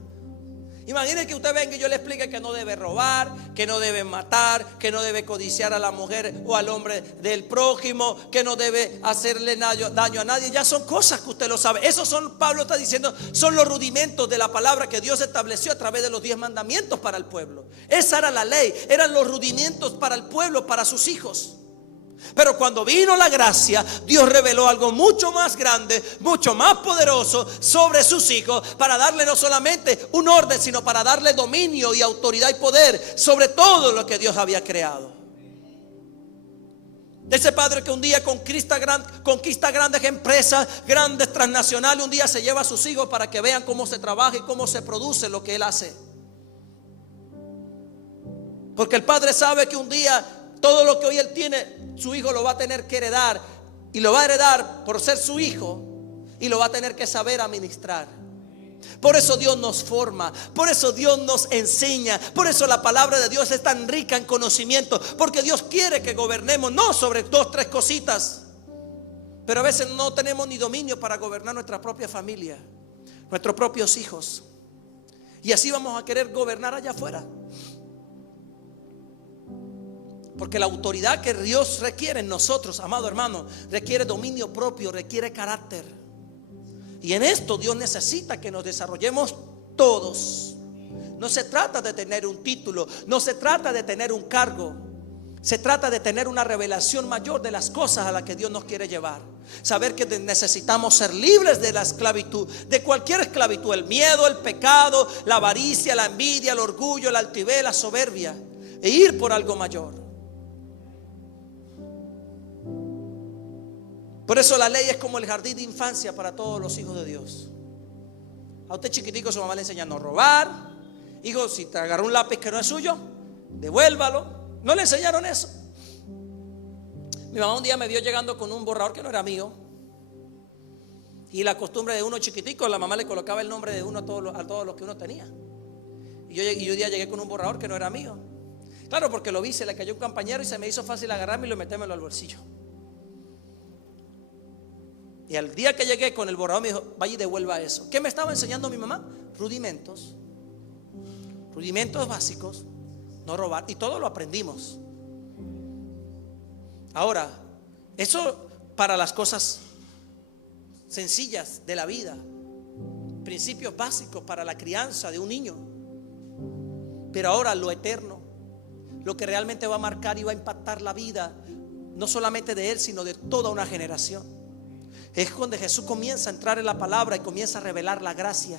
Imagine que usted venga y yo le explique que no debe robar, que no debe matar, que no debe codiciar a la mujer o al hombre del prójimo, que no debe hacerle daño a nadie. Ya son cosas que usted lo sabe. Esos son, Pablo está diciendo, son los rudimentos de la palabra que Dios estableció a través de los 10 mandamientos para el pueblo. Esa era la ley, eran los rudimentos para el pueblo, para sus hijos. Pero cuando vino la gracia, Dios reveló algo mucho más grande, mucho más poderoso sobre sus hijos, para darle no solamente un orden, sino para darle dominio y autoridad y poder sobre todo lo que Dios había creado. Ese padre que un día conquista grandes empresas, grandes transnacionales, un día se lleva a sus hijos para que vean cómo se trabaja y cómo se produce lo que él hace. Porque el padre sabe que un día todo lo que hoy él tiene, su hijo lo va a tener que heredar. Y lo va a heredar por ser su hijo. Y lo va a tener que saber administrar. Por eso Dios nos forma. Por eso Dios nos enseña. Por eso la palabra de Dios es tan rica en conocimiento. Porque Dios quiere que gobernemos, no sobre 2, 3 cositas. Pero a veces no tenemos ni dominio para gobernar nuestra propia familia, nuestros propios hijos. Y así vamos a querer gobernar allá afuera. Porque la autoridad que Dios requiere en nosotros, amado hermano, requiere dominio propio, requiere carácter. Y en esto Dios necesita que nos desarrollemos todos. no se trata de tener un título, no se trata de tener un cargo. Se trata de tener una revelación mayor de las cosas a las que Dios nos quiere llevar. Saber que necesitamos ser libres de la esclavitud, de cualquier esclavitud, el miedo, el pecado, la avaricia, la envidia, el orgullo, la altivez, la soberbia, e ir por algo mayor. Por eso la ley es como el jardín de infancia para todos los hijos de Dios. A usted chiquitico su mamá le enseña a no robar. Hijo, si te agarró un lápiz que no es suyo, devuélvalo. ¿No le enseñaron eso? Mi mamá un día me vio llegando con un borrador que no era mío. Y la costumbre de uno chiquitico, la mamá le colocaba el nombre de uno a todos los que uno tenía. Y yo un día llegué con un borrador que no era mío. Claro, porque lo vi, se le cayó un compañero y se me hizo fácil agarrarme y metérmelo al bolsillo. Y al día que llegué con el borrador me dijo: vaya y devuelva eso. ¿Qué me estaba enseñando mi mamá? Rudimentos básicos. No robar, y todo lo aprendimos. Ahora, eso para las cosas sencillas de la vida, principios básicos para la crianza de un niño. Pero ahora lo eterno, lo que realmente va a marcar y va a impactar la vida, no solamente de él, sino de toda una generación, es cuando Jesús comienza a entrar en la palabra y comienza a revelar la gracia.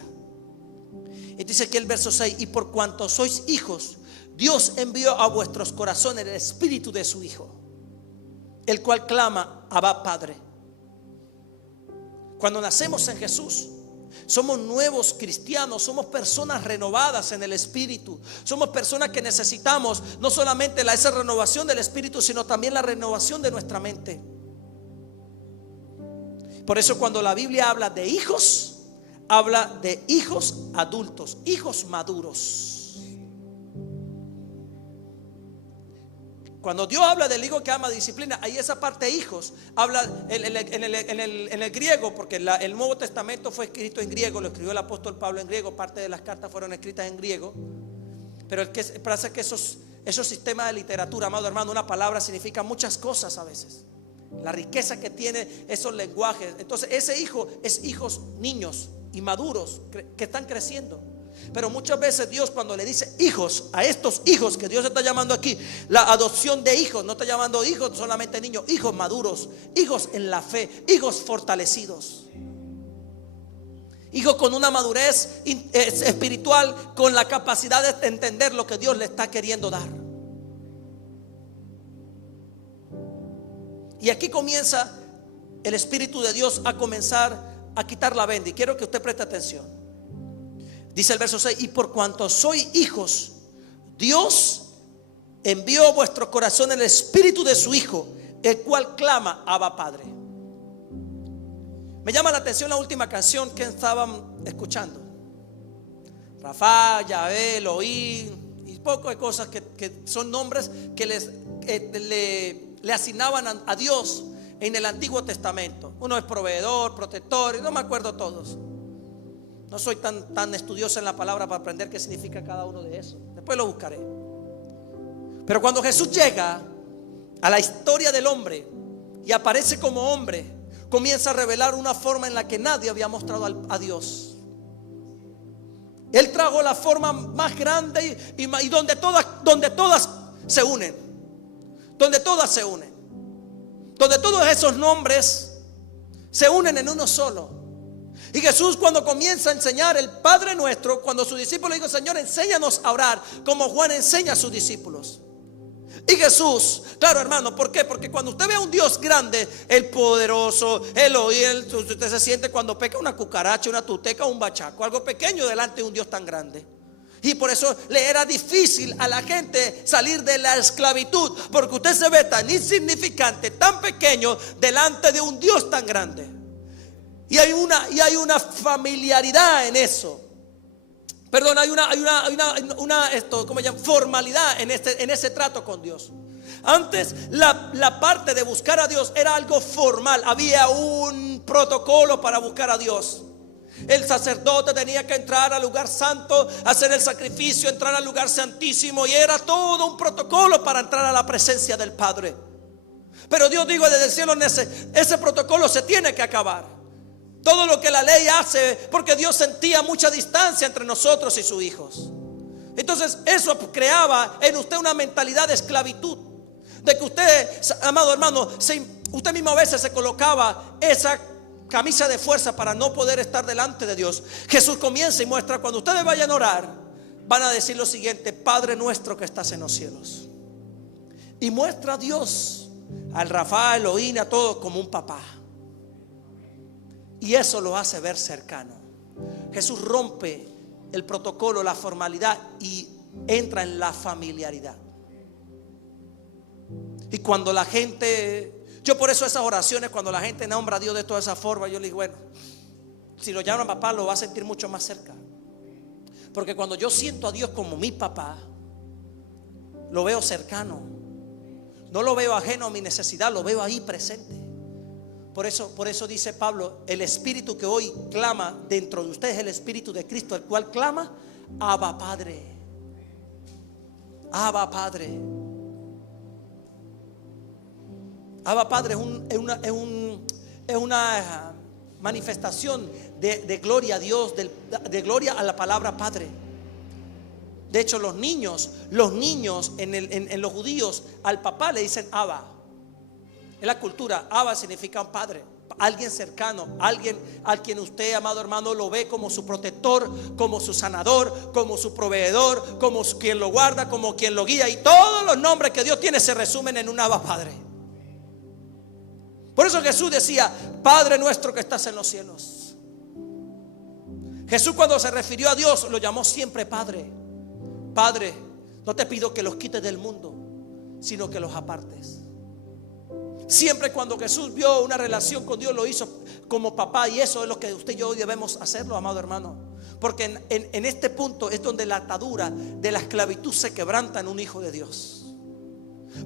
Y dice aquí el verso 6: y por cuanto sois hijos, Dios envió a vuestros corazones el espíritu de su Hijo, el cual clama: Abba, Padre. Cuando nacemos en Jesús, somos nuevos cristianos, somos personas renovadas en el espíritu. Somos personas que necesitamos no solamente esa renovación del espíritu, sino también la renovación de nuestra mente. Por eso cuando la Biblia habla de hijos, habla de hijos adultos, hijos maduros. Cuando Dios habla del hijo que ama disciplina, ahí esa parte de hijos habla en el griego, porque el Nuevo Testamento fue escrito en griego, lo escribió el apóstol Pablo en griego, parte de las cartas fueron escritas en griego. Pero parece que esos sistemas de literatura, amado hermano, una palabra significa muchas cosas a veces. La riqueza que tiene esos lenguajes. Entonces ese hijo es hijos, niños inmaduros que están creciendo. Pero muchas veces Dios, cuando le dice hijos a estos hijos que Dios está llamando aquí, la adopción de hijos, no está llamando hijos solamente niños, hijos maduros, hijos en la fe, hijos fortalecidos, hijos con una madurez espiritual, con la capacidad de entender lo que Dios le está queriendo dar. Y aquí comienza el Espíritu de Dios a comenzar a quitar la venda. Y quiero que usted preste atención. Dice el verso 6: y por cuanto sois hijos, Dios envió a vuestro corazón el espíritu de su Hijo, el cual clama: Abba, Padre. Me llama la atención la última canción que estaban escuchando. Rafa, Yahvé, Elohim y poco de cosas que son nombres que le asignaban a Dios en el Antiguo Testamento. Uno es proveedor, protector, y no me acuerdo todos. No soy tan estudioso en la palabra para aprender qué significa cada uno de esos. Después lo buscaré. Pero cuando Jesús llega a la historia del hombre y aparece como hombre, comienza a revelar una forma en la que nadie había mostrado a Dios. Él trajo la forma más grande y donde todas se unen. Donde todas se unen. Donde todos esos nombres se unen en uno solo. Y Jesús, cuando comienza a enseñar el Padre Nuestro, cuando su discípulo dijo: Señor, enséñanos a orar como Juan enseña a sus discípulos. Y Jesús, claro, hermano, ¿por qué? Porque cuando usted ve a un Dios grande, el poderoso, Elohim, usted se siente cuando peca una cucaracha, una tuteca, un bachaco, algo pequeño delante de un Dios tan grande. Y por eso le era difícil a la gente salir de la esclavitud, porque usted se ve tan insignificante, tan pequeño delante de un Dios tan grande. Y hay una familiaridad en eso. Perdón, hay una formalidad en ese trato con Dios. Antes la parte de buscar a Dios era algo formal. Había un protocolo para buscar a Dios. El sacerdote tenía que entrar al lugar santo, hacer el sacrificio, entrar al lugar santísimo, y era todo un protocolo para entrar a la presencia del Padre. Pero Dios dijo desde el cielo: ese protocolo se tiene que acabar. Todo lo que la ley hace, porque Dios sentía mucha distancia entre nosotros y sus hijos. Entonces eso creaba en usted una mentalidad de esclavitud, de que usted, amado hermano, usted mismo a veces se colocaba esa camisa de fuerza para no poder estar delante de Dios. Jesús comienza y muestra, cuando ustedes vayan a orar, van a decir lo siguiente: Padre nuestro que estás en los cielos. Y muestra a Dios, al Rafa, a Elohim, a todos como un papá. Y eso lo hace ver cercano. Jesús rompe el protocolo, la formalidad, y entra en la familiaridad. Y cuando la gente, yo por eso esas oraciones, cuando la gente nombra a Dios de toda esa forma, yo le digo, bueno, si lo llaman papá, lo va a sentir mucho más cerca. Porque cuando yo siento a Dios como mi papá, lo veo cercano, no lo veo ajeno a mi necesidad, lo veo ahí presente. Por eso dice Pablo: el espíritu que hoy clama dentro de ustedes es el espíritu de Cristo, el cual clama: Abba Padre. Abba Padre. Abba Padre es una manifestación de gloria a Dios, de gloria a la palabra Padre. De hecho, los niños en los judíos, al papá le dicen Abba. En la cultura, Abba significa un padre, alguien cercano, alguien al quien usted, amado hermano, lo ve como su protector, como su sanador, como su proveedor, como quien lo guarda, como quien lo guía. Y todos los nombres que Dios tiene se resumen en un Abba Padre. Por eso Jesús decía: Padre nuestro que estás en los cielos. Jesús, cuando se refirió a Dios, lo llamó siempre Padre. Padre, no te pido que los quites del mundo, sino que los apartes. Siempre cuando Jesús vio una relación con Dios, lo hizo como papá. Y eso es lo que usted y yo hoy debemos hacerlo, amado hermano. Porque en este punto es donde la atadura de la esclavitud se quebranta en un hijo de Dios.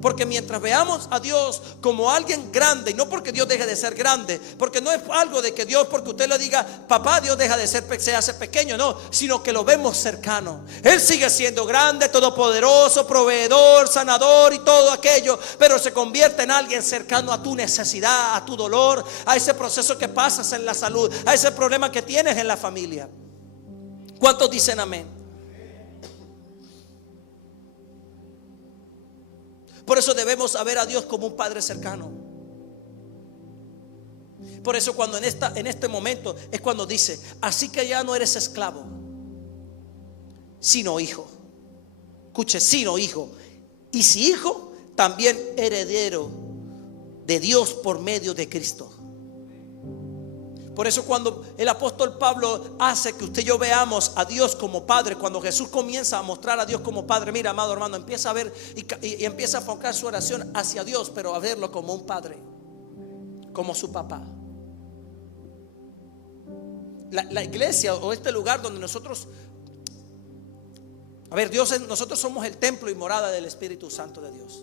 Porque mientras veamos a Dios como alguien grande, y no porque Dios deje de ser grande, porque no es algo de que Dios, porque usted le diga papá, Dios deja de ser, se hace pequeño, no, sino que lo vemos cercano. Él sigue siendo grande, todopoderoso, proveedor, sanador y todo aquello, pero se convierte en alguien cercano a tu necesidad, a tu dolor, a ese proceso que pasas en la salud, a ese problema que tienes en la familia. ¿Cuántos dicen amén? Por eso debemos ver a Dios como un padre cercano. Por eso cuando en este momento es cuando dice: así que ya no eres esclavo, sino hijo. Escuche, sino hijo. Y si hijo, también heredero de Dios por medio de Cristo. Por eso cuando el apóstol Pablo hace que usted y yo veamos a Dios como Padre, cuando Jesús comienza a mostrar a Dios como Padre, mira, amado hermano, empieza a ver y empieza a enfocar su oración hacia Dios, pero a verlo como un Padre, como su papá. La iglesia o este lugar donde nosotros, nosotros somos el templo y morada del Espíritu Santo de Dios.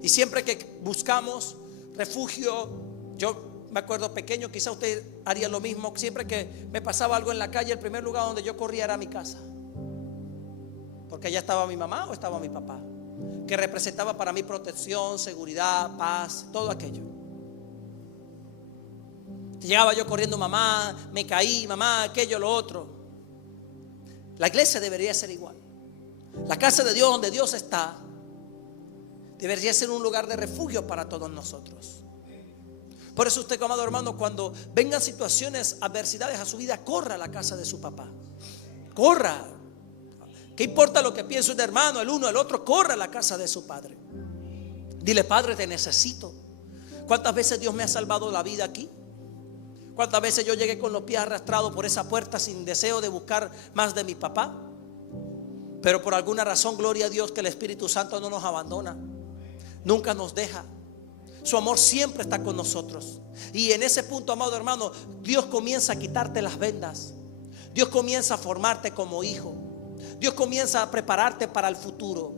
Y siempre que buscamos refugio, yo me acuerdo pequeño, quizá usted haría lo mismo. Siempre que me pasaba algo en la calle, el primer lugar donde yo corría era mi casa, porque allá estaba mi mamá o estaba mi papá, que representaba para mí protección, seguridad, paz, todo aquello. Llegaba yo corriendo: mamá, me caí, mamá, aquello, lo otro. La iglesia debería ser igual. La casa de Dios, donde Dios está, debería ser un lugar de refugio para todos nosotros. Por eso usted, amado hermano, cuando vengan situaciones, adversidades a su vida, corra a la casa de su papá. Corra. ¿Qué importa lo que piense un hermano, el uno, el otro? Corra a la casa de su padre. Dile: Padre, te necesito. ¿Cuántas veces Dios me ha salvado la vida aquí? ¿Cuántas veces yo llegué con los pies arrastrados por esa puerta sin deseo de buscar más de mi papá? Pero por alguna razón, gloria a Dios, que el Espíritu Santo no nos abandona, nunca nos deja. Su amor siempre está con nosotros. Y en ese punto, amado hermano, Dios comienza a quitarte las vendas. Dios comienza a formarte como hijo. Dios comienza a prepararte para el futuro.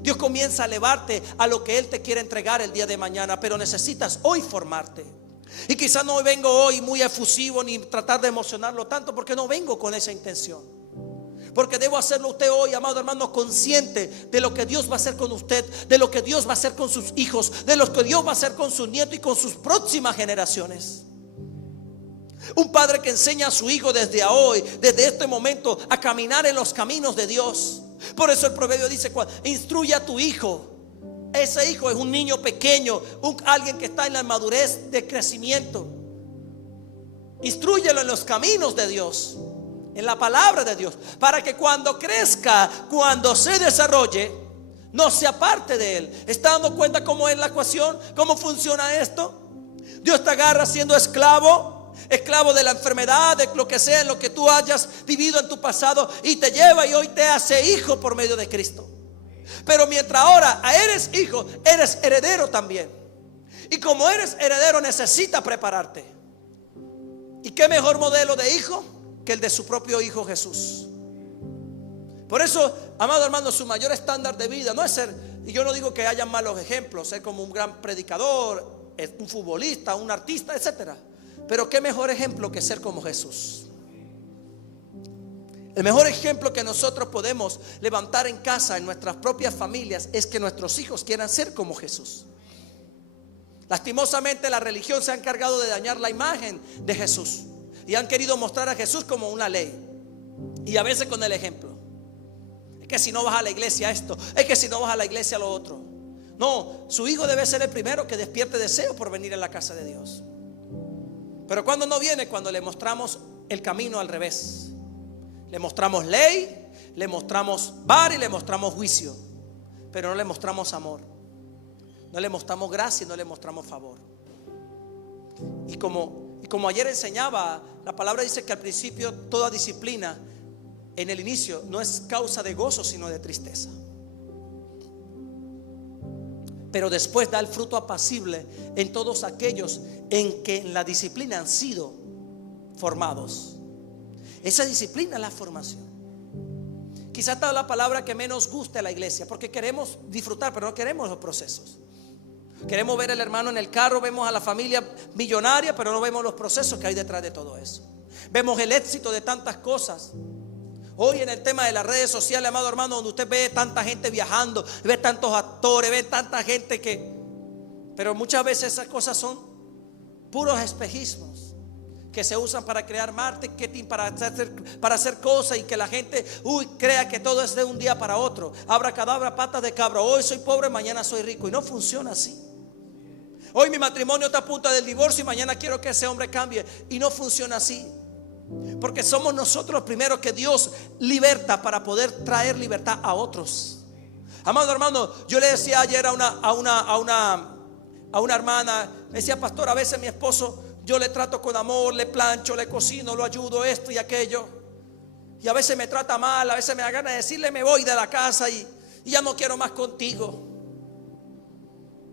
Dios comienza a elevarte a lo que Él te quiere entregar el día de mañana. Pero necesitas hoy formarte. Y quizás no vengo hoy muy efusivo ni tratar de emocionarlo tanto, porque no vengo con esa intención. Porque debo hacerlo usted hoy, amado hermano, consciente de lo que Dios va a hacer con usted, de lo que Dios va a hacer con sus hijos, de lo que Dios va a hacer con sus nietos y con sus próximas generaciones. Un padre que enseña a su hijo desde hoy, desde este momento, a caminar en los caminos de Dios. Por eso el proverbio dice: instruye a tu hijo. Ese hijo es un niño pequeño, alguien que está en la madurez de crecimiento. Instrúyelo en los caminos de Dios, en la palabra de Dios, para que cuando crezca, cuando se desarrolle, no se aparte de él. ¿Está dando cuenta cómo es la ecuación? ¿Cómo funciona esto? Dios te agarra siendo esclavo de la enfermedad, de lo que sea, en lo que tú hayas vivido en tu pasado, y te lleva y hoy te hace hijo por medio de Cristo. Pero mientras ahora eres hijo, eres heredero también. Y como eres heredero, necesitas prepararte. ¿Y qué mejor modelo de hijo que el de su propio hijo Jesús? Por eso, amado hermano, su mayor estándar de vida no es ser, y yo no digo que haya malos ejemplos, ser como un gran predicador, un futbolista, un artista, etcétera. Pero qué mejor ejemplo que ser como Jesús. El mejor ejemplo que nosotros podemos levantar en casa, en nuestras propias familias, es que nuestros hijos quieran ser como Jesús. Lastimosamente la religión se ha encargado de dañar la imagen de Jesús y han querido mostrar a Jesús como una ley, y a veces con el ejemplo. Es que si no vas a la iglesia esto, es que si no vas a la iglesia lo otro. No, su hijo debe ser el primero que despierte deseo por venir a la casa de Dios. Pero cuando no viene, cuando le mostramos el camino al revés. Le mostramos ley, le mostramos vara y le mostramos juicio, pero no le mostramos amor, no le mostramos gracia y no le mostramos favor. Y como ayer enseñaba, la palabra dice que al principio toda disciplina en el inicio no es causa de gozo sino de tristeza, pero después da el fruto apacible en todos aquellos en que en la disciplina han sido formados. Esa disciplina es la formación. Quizás esta es la palabra que menos gusta a la iglesia, porque queremos disfrutar, pero no queremos los procesos. Queremos ver al hermano en el carro, vemos a la familia millonaria, pero no vemos los procesos que hay detrás de todo eso. Vemos el éxito de tantas cosas. Hoy en el tema de las redes sociales, amado hermano, donde usted ve tanta gente viajando, ve tantos actores, ve tanta gente pero muchas veces esas cosas son puros espejismos que se usan para crear marketing, para hacer cosas, y que la gente crea que todo es de un día para otro. Abracadabra, patas de cabra. Hoy soy pobre, mañana soy rico. Y no funciona así. Hoy mi matrimonio está a punto del divorcio y mañana quiero que ese hombre cambie. Y no funciona así. Porque somos nosotros los primeros que Dios liberta para poder traer libertad a otros. Amado hermano, yo le decía ayer a una hermana, me decía: pastor, a veces mi esposo, yo le trato con amor, le plancho, le cocino, lo ayudo, esto y aquello, y a veces me trata mal, a veces me da ganas de decirle: me voy de la casa y ya no quiero más contigo,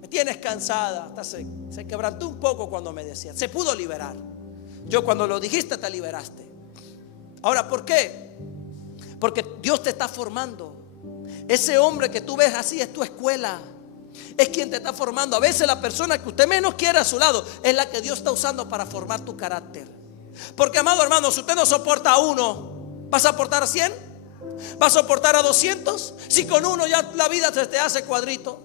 me tienes cansada. Hasta se quebrantó un poco cuando me decía. Se pudo liberar. Yo cuando lo dijiste te liberaste. Ahora, ¿por qué? Porque Dios te está formando. Ese hombre que tú ves así es tu escuela, es quien te está formando. A veces la persona que usted menos quiere a su lado es la que Dios está usando para formar tu carácter. Porque, amado hermano, si usted no soporta a uno, ¿va a soportar a 100? ¿Va a soportar a 200? Si con uno ya la vida se te hace cuadrito,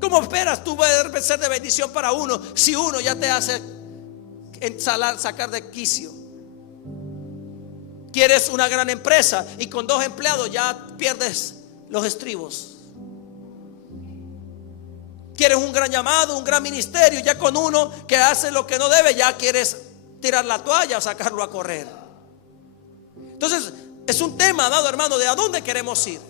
¿cómo esperas tú poder ser de bendición para uno si uno ya te hace sacar de quicio? Quieres una gran empresa y con 2 empleados ya pierdes los estribos. Quieres un gran llamado, un gran ministerio, ya con uno que hace lo que no debe, ya quieres tirar la toalla o sacarlo a correr. Entonces es un tema, amado hermano, de a dónde queremos ir.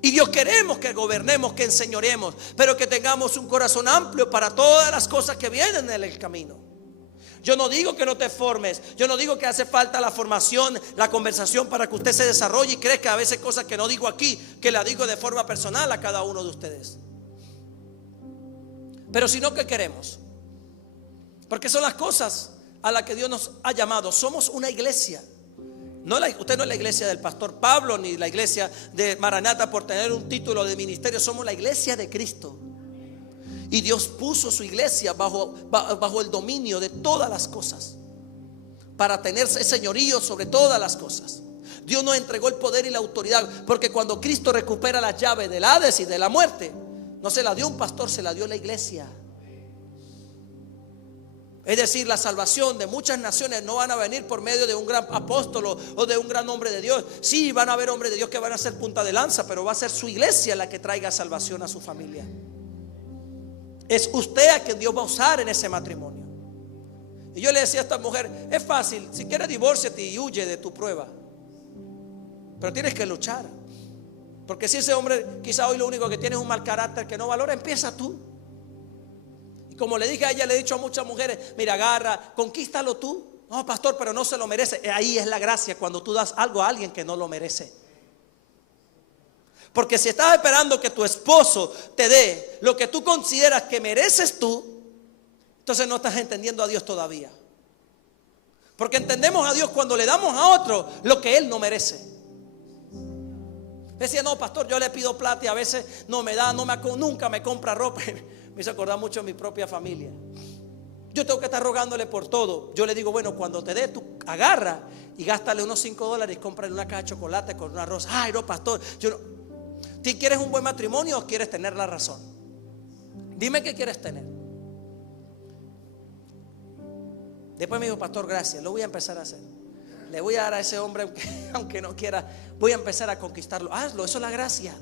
Y Dios queremos que gobernemos, que enseñoremos, pero que tengamos un corazón amplio para todas las cosas que vienen en el camino. Yo no digo que no te formes, yo no digo que hace falta la formación, la conversación para que usted se desarrolle y crezca. A veces cosas que no digo aquí, que la digo de forma personal a cada uno de ustedes. Pero si no, ¿qué queremos? Porque son las cosas a las que Dios nos ha llamado. Somos una iglesia. Usted no es la iglesia del pastor Pablo ni la iglesia de Maranata por tener un título de ministerio. Somos la iglesia de Cristo. Y Dios puso su iglesia bajo el dominio de todas las cosas, para tener ese señorío sobre todas las cosas. Dios nos entregó el poder y la autoridad, porque cuando Cristo recupera la llave del Hades y de la muerte, no se la dio un pastor, se la dio la iglesia. Es decir, la salvación de muchas naciones no van a venir por medio de un gran apóstol o de un gran hombre de Dios. Sí, van a haber hombres de Dios que van a ser punta de lanza, pero va a ser su iglesia la que traiga salvación a su familia. Es usted a quien Dios va a usar en ese matrimonio. Y yo le decía a esta mujer: es fácil, si quieres divórciate y huye de tu prueba, pero tienes que luchar. Porque si ese hombre quizá hoy lo único que tiene es un mal carácter que no valora, empieza tú. Y como le dije a ella, le he dicho a muchas mujeres: mira, agarra, conquístalo tú. No, pastor, pero no se lo merece. Ahí es la gracia, cuando tú das algo a alguien que no lo merece. Porque si estás esperando que tu esposo te dé lo que tú consideras que mereces tú, entonces no estás entendiendo a Dios todavía. Porque entendemos a Dios cuando le damos a otro lo que él no merece. Decía: no, pastor, yo le pido plata y a veces no me da, nunca me compra ropa. Me hizo acordar mucho de mi propia familia. Yo tengo que estar rogándole por todo. Yo le digo: bueno, cuando te dé, tú agarra y gástale unos $5 y cómprale una caja de chocolate con una rosa. Ay, no, pastor, yo no. ¿Tú quieres un buen matrimonio o quieres tener la razón? Dime qué quieres tener. Después me dijo: pastor, gracias, lo voy a empezar a hacer. Le voy a dar a ese hombre, aunque no quiera, voy a empezar a conquistarlo. Hazlo, eso es la gracia.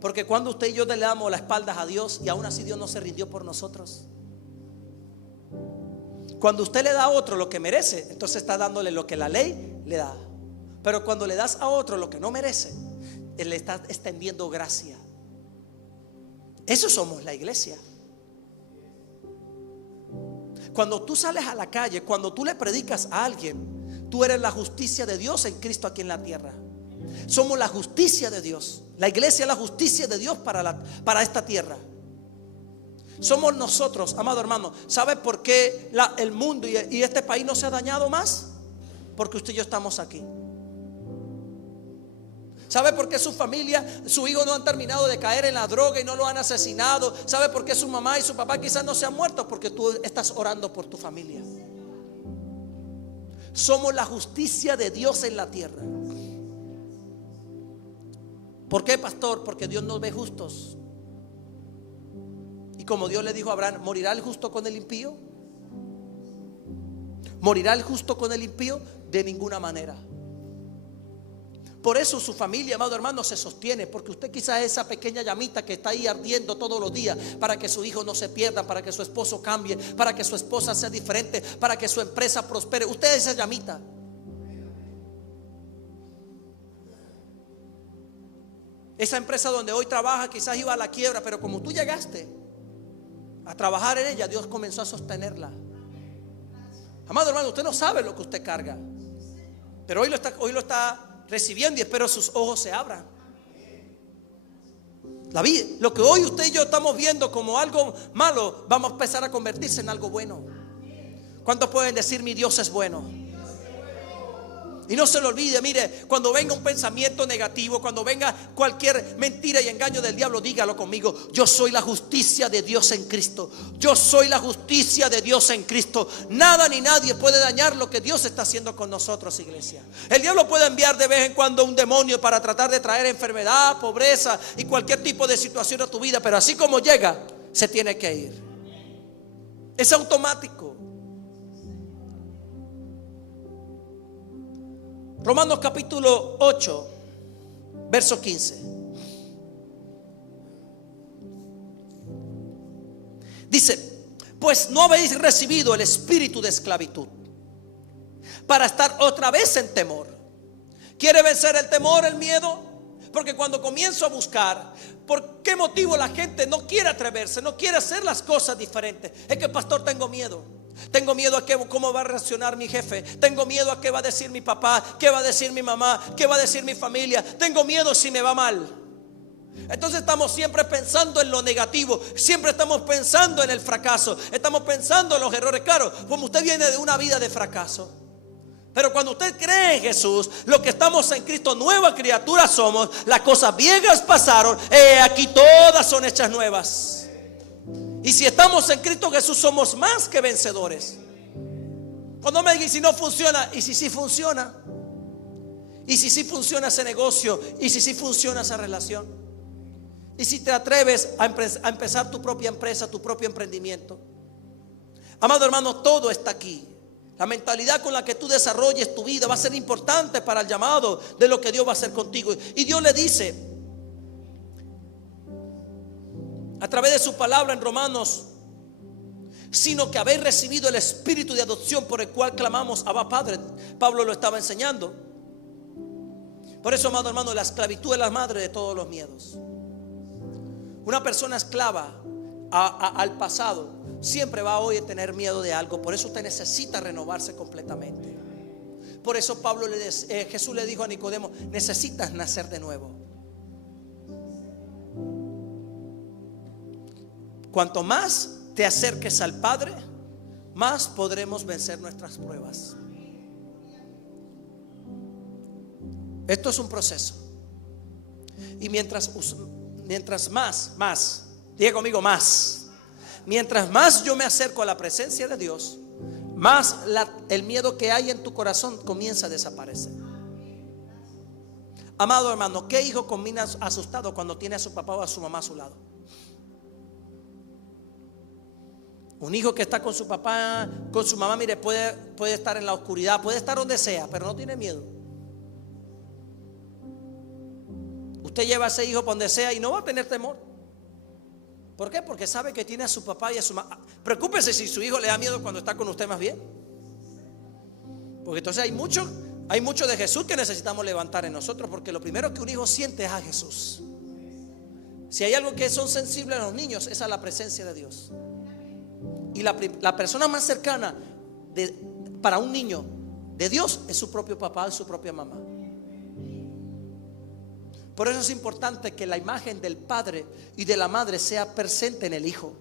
Porque cuando usted y yo le damos las espaldas a Dios, y aún así Dios no se rindió por nosotros. Cuando usted le da a otro lo que merece, entonces está dándole lo que la ley le da. Pero cuando le das a otro lo que no merece, Él le está extendiendo gracia. Eso somos la iglesia. Cuando tú sales a la calle, cuando tú le predicas a alguien, tú eres la justicia de Dios en Cristo aquí en la tierra. Somos la justicia de Dios. La iglesia es la justicia de Dios para esta tierra. Somos nosotros, amado hermano. ¿Sabe por qué el mundo y este país no se ha dañado más? Porque usted y yo estamos aquí. ¿Sabe por qué su familia, su hijo no han terminado de caer en la droga y no lo han asesinado? ¿Sabe por qué su mamá y su papá quizás no se han muerto? Porque tú estás orando por tu familia. Somos la justicia de Dios en la tierra. ¿Por qué, pastor? Porque Dios nos ve justos. Y como Dios le dijo a Abraham: ¿morirá el justo con el impío? ¿Morirá el justo con el impío? De ninguna manera. Por eso su familia, amado hermano, se sostiene. Porque usted quizás es esa pequeña llamita que está ahí ardiendo todos los días para que su hijo no se pierda, para que su esposo cambie, para que su esposa sea diferente, para que su empresa prospere. Usted es esa llamita. Esa empresa donde hoy trabaja quizás iba a la quiebra, pero como tú llegaste a trabajar en ella, Dios comenzó a sostenerla. Amado hermano, usted no sabe lo que usted carga, pero hoy lo está recibiendo, y espero sus ojos se abran. La vida, lo que hoy usted y yo estamos viendo como algo malo, vamos a empezar a convertirse en algo bueno. ¿Cuántos pueden decir: mi Dios es bueno? Y no se lo olvide, mire, cuando venga un pensamiento negativo, cuando venga cualquier mentira y engaño del diablo, dígalo conmigo: yo soy la justicia de Dios en Cristo. Yo soy la justicia de Dios en Cristo. Nada ni nadie puede dañar lo que Dios está haciendo con nosotros, iglesia. El diablo puede enviar de vez en cuando un demonio para tratar de traer enfermedad, pobreza y cualquier tipo de situación a tu vida, pero así como llega, se tiene que ir. Es automático. Romanos capítulo 8, verso 15. Dice: pues no habéis recibido el espíritu de esclavitud para estar otra vez en temor. ¿Quiere vencer el temor, el miedo? Porque cuando comienzo a buscar por qué motivo la gente no quiere atreverse, no quiere hacer las cosas diferentes, es que, pastor, tengo miedo. Tengo miedo a cómo va a reaccionar mi jefe. Tengo miedo a qué va a decir mi papá, qué va a decir mi mamá, qué va a decir mi familia. Tengo miedo si me va mal. Entonces estamos siempre pensando en lo negativo. Siempre estamos pensando en el fracaso. Estamos pensando en los errores. Claro, como usted viene de una vida de fracaso, pero cuando usted cree en Jesús, lo que estamos en Cristo, nueva criatura somos. Las cosas viejas pasaron, aquí todas son hechas nuevas. Y si estamos en Cristo Jesús, somos más que vencedores. Cuando me digan: si no funciona, y si sí funciona, y si sí funciona ese negocio, y si sí funciona esa relación, y si te atreves a empezar tu propia empresa, tu propio emprendimiento, Amado hermano, todo está aquí. La mentalidad con la que tú desarrolles tu vida va a ser importante para el llamado de lo que Dios va a hacer contigo. Y Dios le dice a través de su palabra en Romanos: sino que habéis recibido el espíritu de adopción por el cual clamamos Abba Padre. Pablo lo estaba enseñando. Por eso, amado hermano, la esclavitud es la madre de todos los miedos. Una persona esclava al pasado siempre va a hoy a tener miedo de algo. Por eso usted necesita renovarse completamente. Por eso Jesús le dijo a Nicodemo: necesitas nacer de nuevo. Cuanto más te acerques al Padre, más podremos vencer nuestras pruebas. Esto es un proceso. Y mientras más, diga conmigo, más. Mientras más yo me acerco a la presencia de Dios, más el miedo que hay en tu corazón comienza a desaparecer. Amado hermano, ¿qué hijo combina asustado cuando tiene a su papá o a su mamá a su lado? Un hijo que está con su papá, con su mamá, mire, puede estar en la oscuridad, puede estar donde sea, pero no tiene miedo. Usted lleva a ese hijo por donde sea y no va a tener temor. ¿Por qué? Porque sabe que tiene a su papá y a su mamá. Preocúpese si su hijo le da miedo cuando está con usted más bien. Porque entonces hay mucho de Jesús que necesitamos levantar en nosotros. Porque lo primero que un hijo siente es a Jesús. Si hay algo que son sensibles a los niños, es a la presencia de Dios. Y la persona más cercana para un niño de Dios es su propio papá, es su propia mamá. Por eso es importante que la imagen del padre y de la madre sea presente en el hijo.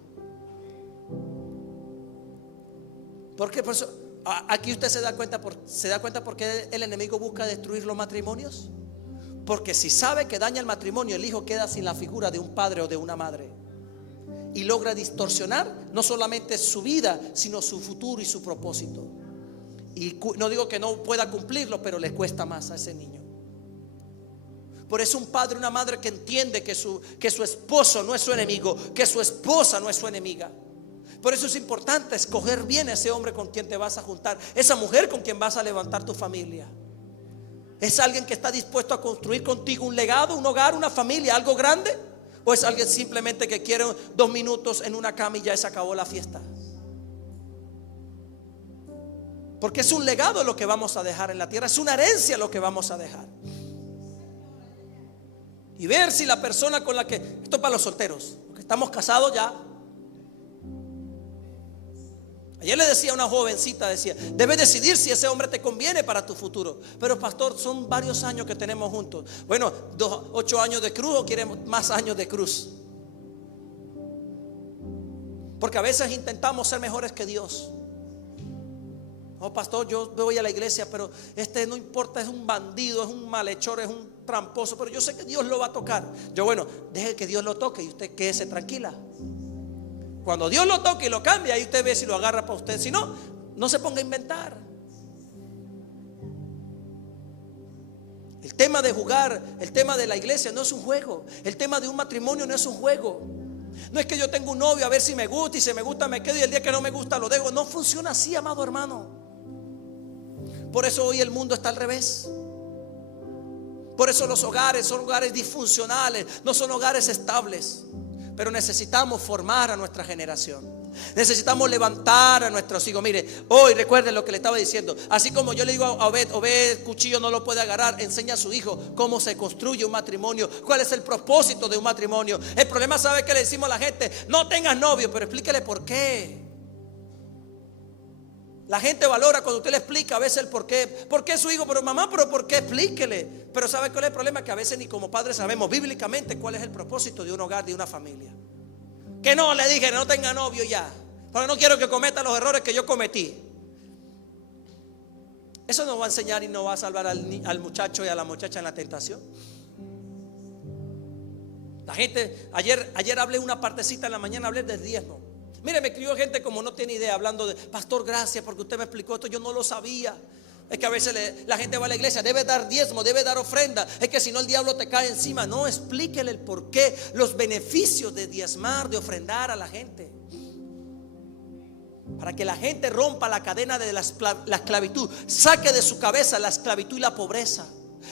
Porque por eso, aquí usted se da cuenta por qué el enemigo busca destruir los matrimonios. Porque si sabe que daña el matrimonio, el hijo queda sin la figura de un padre o de una madre. Y logra distorsionar no solamente su vida, sino su futuro y su propósito. Y no digo que no pueda cumplirlo, pero le cuesta más a ese niño. Por eso un padre, una madre que entiende que su esposo no es su enemigo, que su esposa no es su enemiga. Por eso es importante escoger bien a ese hombre con quien te vas a juntar, esa mujer con quien vas a levantar tu familia. ¿Es alguien que está dispuesto a construir contigo un legado, un hogar, una familia, algo grande? ¿O es alguien simplemente que quiere 2 minutos en una cama y ya se acabó la fiesta? Porque es un legado lo que vamos a dejar en la tierra, es una herencia lo que vamos a dejar. Y ver si la persona con la que, esto es para los solteros, porque estamos casados ya. Ayer le decía a una jovencita, debes decidir si ese hombre te conviene para tu futuro. Pero pastor, son varios años que tenemos juntos. Bueno, 8 años de cruz, o queremos más años de cruz. Porque a veces intentamos ser mejores que Dios. Oh, pastor, yo voy a la iglesia, pero no importa, es un bandido, es un malhechor, es un tramposo, pero yo sé que Dios lo va a tocar. Bueno, deje que Dios lo toque y usted quédese tranquila. Cuando Dios lo toque y lo cambia, ahí usted ve si lo agarra para usted. Si no, no se ponga a inventar. El tema de jugar, el tema de la iglesia no es un juego. El tema de un matrimonio no es un juego. No es que yo tengo un novio a ver si me gusta, y si me gusta me quedo, y el día que no me gusta lo dejo. No funciona así, amado hermano. Por eso hoy el mundo está al revés. Por eso los hogares son hogares disfuncionales, no son hogares estables. Pero necesitamos formar a nuestra generación. Necesitamos levantar a nuestros hijos. Mire, hoy recuerden lo que le estaba diciendo. Así como yo le digo a Obed, cuchillo no lo puede agarrar, enseña a su hijo cómo se construye un matrimonio, cuál es el propósito de un matrimonio. El problema, ¿sabe qué le decimos a la gente? No tengas novio, pero explíquele por qué. La gente valora cuando usted le explica a veces el por qué. ¿Por qué su hijo? Pero mamá, pero ¿por qué? Explíquele. Pero ¿sabe cuál es el problema? Que a veces ni como padres sabemos bíblicamente cuál es el propósito de un hogar, de una familia. Que no, le dije, no tenga novio ya, porque no quiero que cometa los errores que yo cometí. Eso no va a enseñar y no va a salvar al muchacho y a la muchacha en la tentación. La gente, ayer hablé una partecita en la mañana, hablé del diezmo. Mire, me escribió gente como no tiene idea, hablando de: pastor, gracias porque usted me explicó esto, yo no lo sabía. Es que a veces la gente va a la iglesia, debe dar diezmo, debe dar ofrenda. Es que si no el diablo te cae encima. No, explíquele el porqué, los beneficios de diezmar, de ofrendar a la gente. para que la gente rompa la cadena de la esclavitud, saque de su cabeza la esclavitud y la pobreza,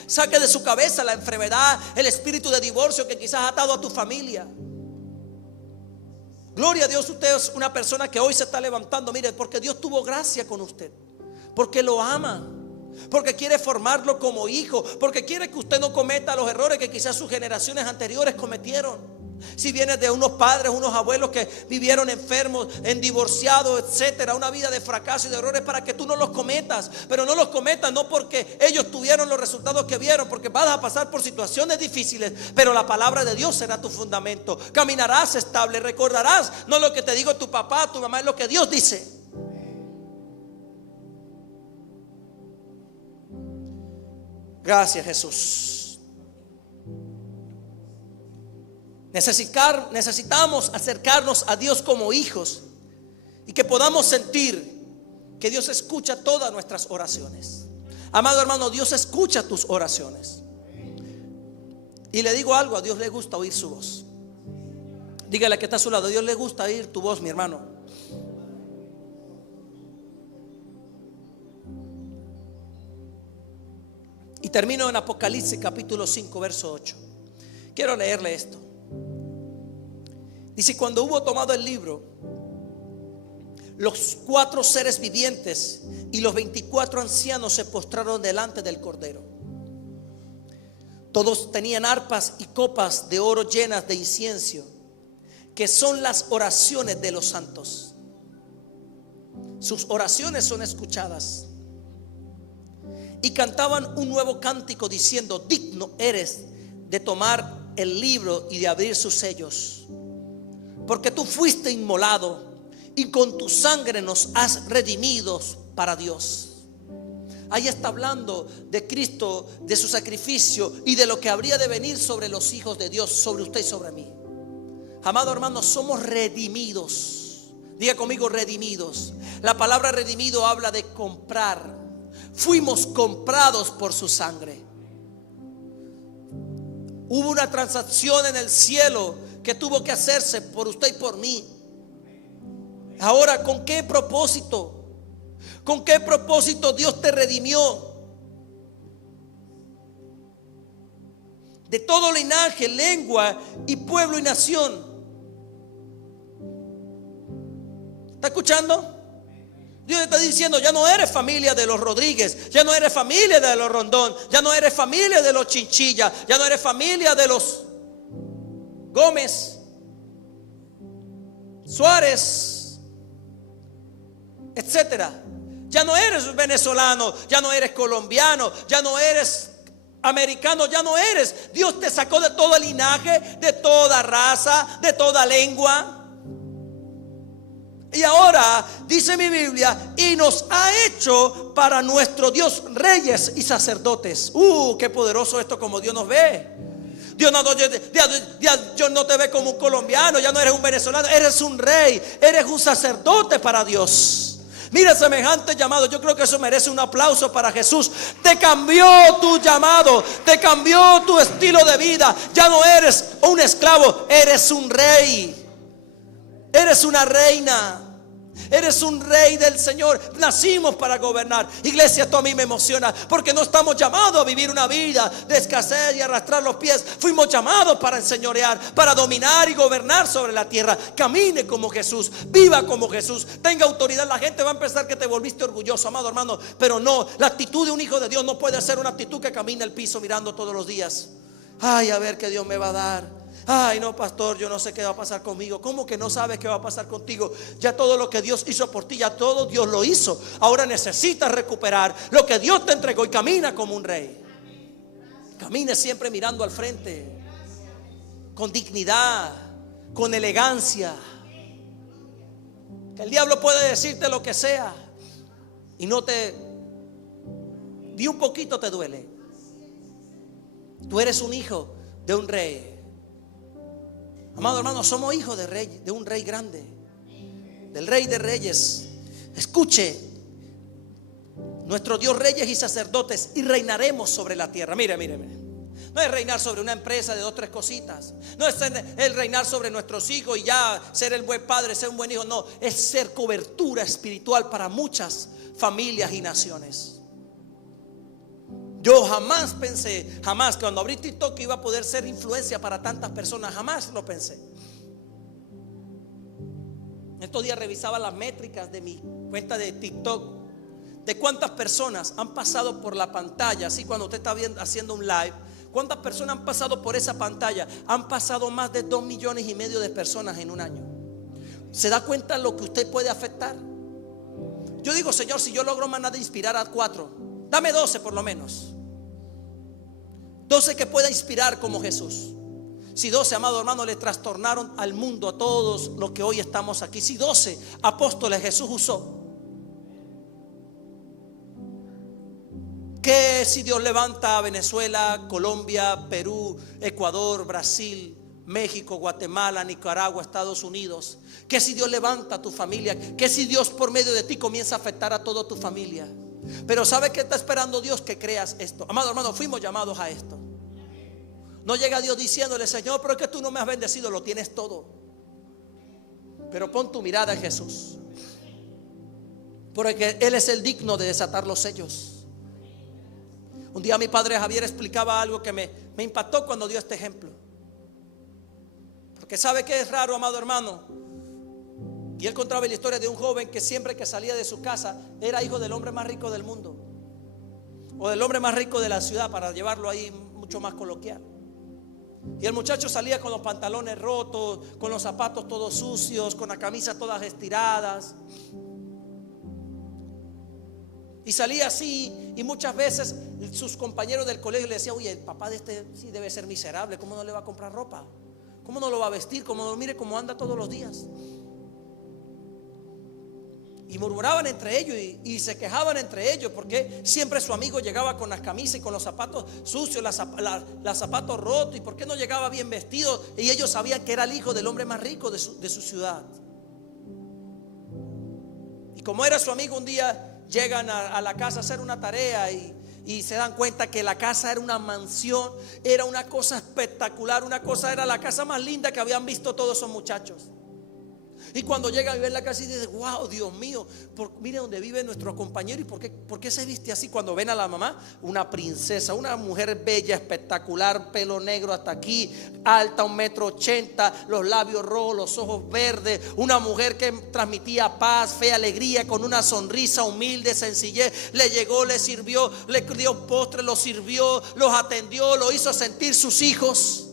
saque de su cabeza la enfermedad, el espíritu de divorcio que quizás ha atado a tu familia. Gloria a Dios, usted es una persona que hoy se está levantando, mire, porque Dios tuvo gracia con usted, porque lo ama, porque quiere formarlo como hijo, porque quiere que usted no cometa los errores que quizás sus generaciones anteriores cometieron. Si vienes de unos padres, unos abuelos que vivieron enfermos, en divorciados, etcétera, una vida de fracaso y de errores, para que tú no los cometas. Pero no los cometas no porque ellos tuvieron los resultados que vieron, porque vas a pasar por situaciones difíciles, pero la palabra de Dios será tu fundamento. Caminarás estable, recordarás no lo que te digo tu papá, tu mamá, es lo que Dios dice. Gracias, Jesús. Necesitamos acercarnos a Dios como hijos y que podamos sentir que Dios escucha todas nuestras oraciones. Amado hermano, Dios escucha tus oraciones. Y le digo algo, a Dios le gusta oír su voz. Dígale que está a su lado, a Dios le gusta oír tu voz, mi hermano. Y termino en Apocalipsis capítulo 5 verso 8. Quiero leerle esto. Dice: cuando hubo tomado el libro, los 4 seres vivientes y los 24 ancianos se postraron delante del Cordero. Todos tenían arpas y copas de oro llenas de incienso, que son las oraciones de los santos. Sus oraciones son escuchadas. Y cantaban un nuevo cántico diciendo: digno eres de tomar el libro y de abrir sus sellos, porque tú fuiste inmolado y con tu sangre nos has redimido para Dios. Ahí está hablando de Cristo, de su sacrificio y de lo que habría de venir sobre los hijos de Dios, sobre usted y sobre mí. Amado hermano, somos redimidos. Diga conmigo, redimidos. La palabra redimido habla de comprar. Fuimos comprados por su sangre. Hubo una transacción en el cielo que tuvo que hacerse por usted y por mí. Ahora, ¿con qué propósito? ¿Con qué propósito Dios te redimió? De todo linaje, lengua y pueblo y nación. ¿Está escuchando? Dios está diciendo: ya no eres familia de los Rodríguez, ya no eres familia de los Rondón, ya no eres familia de los Chinchilla, ya no eres familia de los Gómez, Suárez, etcétera. Ya no eres venezolano, ya no eres colombiano, ya no eres americano, ya no eres. Dios te sacó de todo linaje, de toda raza, de toda lengua. Y ahora dice mi Biblia: y nos ha hecho para nuestro Dios reyes y sacerdotes. Qué poderoso esto, como Dios nos ve. Dios no te ve como un colombiano, ya no eres un venezolano, eres un rey, eres un sacerdote para Dios. Mira semejante llamado. Yo creo que eso merece un aplauso para Jesús. Te cambió tu llamado, te cambió tu estilo de vida. Ya no eres un esclavo, eres un rey. Eres una reina. Eres un rey del Señor. Nacimos para gobernar. Iglesia, esto a mí me emociona, porque no estamos llamados a vivir una vida de escasez y arrastrar los pies. Fuimos llamados para enseñorear, para dominar y gobernar sobre la tierra. Camine como Jesús, viva como Jesús, tenga autoridad. La gente va a pensar que te volviste orgulloso, amado hermano, pero no. La actitud de un hijo de Dios no puede ser una actitud que camina el piso mirando todos los días: ay, a ver qué Dios me va a dar. Ay, no, pastor, yo no sé qué va a pasar conmigo. ¿Cómo que no sabes qué va a pasar contigo? Ya todo lo que Dios hizo por ti, ya todo Dios lo hizo. Ahora necesitas recuperar lo que Dios te entregó y camina como un rey. Camine siempre mirando al frente, con dignidad, con elegancia. Que el diablo puede decirte lo que sea y no te, ni un poquito te duele. Tú eres un hijo de un rey. Amado hermano, somos hijos de rey, de un rey grande, del Rey de Reyes. Escuche: nuestro Dios reyes y sacerdotes, y reinaremos sobre la tierra. Mire. No es reinar sobre una empresa de 2 o 3 cositas. No es el reinar sobre nuestros hijos y ya ser el buen padre, ser un buen hijo. No, es ser cobertura espiritual para muchas familias y naciones. Yo jamás pensé, jamás cuando abrí TikTok iba a poder ser influencia para tantas personas. Jamás lo pensé. Estos días revisaba las métricas de mi cuenta de TikTok, de cuántas personas han pasado por la pantalla. Así cuando usted está haciendo un live, cuántas personas han pasado por esa pantalla. Han pasado más de 2,5 millones de personas en un año. ¿Se da cuenta lo que usted puede afectar? Yo digo, Señor, si yo logro más nada inspirar a 4, dame 12 por lo menos. 12 que pueda inspirar como Jesús. Si 12, amado hermano, le trastornaron al mundo, a todos los que hoy estamos aquí. Si 12 apóstoles Jesús usó. Que si Dios levanta a Venezuela, Colombia, Perú, Ecuador, Brasil, México, Guatemala, Nicaragua, Estados Unidos. Que si Dios levanta a tu familia. Que si Dios por medio de ti comienza a afectar a toda tu familia. Pero ¿sabe qué está esperando Dios? Que creas esto. Amado hermano, fuimos llamados a esto. No llega Dios diciéndole, Señor, pero es que tú no me has bendecido, lo tienes todo. Pero pon tu mirada en Jesús, porque Él es el digno de desatar los sellos. Un día mi padre Javier explicaba algo que me impactó cuando dio este ejemplo. Porque sabe que es raro, amado hermano. Y él contaba la historia de un joven que siempre que salía de su casa era hijo del hombre más rico del mundo, o del hombre más rico de la ciudad, para llevarlo ahí mucho más coloquial. Y el muchacho salía con los pantalones rotos, con los zapatos todos sucios, con la camisa todas estiradas. Y salía así, y muchas veces sus compañeros del colegio le decían, oye, el papá de este sí debe ser miserable, ¿cómo no le va a comprar ropa? ¿Cómo no lo va a vestir? ¿Cómo no? Mire cómo anda todos los días. Y murmuraban entre ellos y se quejaban entre ellos, porque siempre su amigo llegaba con las camisas y con los zapatos sucios, los zapatos rotos. ¿Y por qué no llegaba bien vestido? Y ellos sabían que era el hijo del hombre más rico de su ciudad. Y como era su amigo, un día llegan a la casa a hacer una tarea y se dan cuenta que la casa era una mansión, era una cosa espectacular, era la casa más linda que habían visto todos esos muchachos. Y cuando llegan y ven la casa y dicen, wow, Dios mío, mire donde vive nuestro compañero. ¿Y por qué se viste así? Cuando ven a la mamá, una princesa, una mujer bella, espectacular, pelo negro hasta aquí, alta 1,80 m, los labios rojos, los ojos verdes. Una mujer que transmitía paz, fe, alegría, con una sonrisa humilde, sencillez. Le llegó, le sirvió, le dio postre, los sirvió, los atendió, lo hizo sentir sus hijos.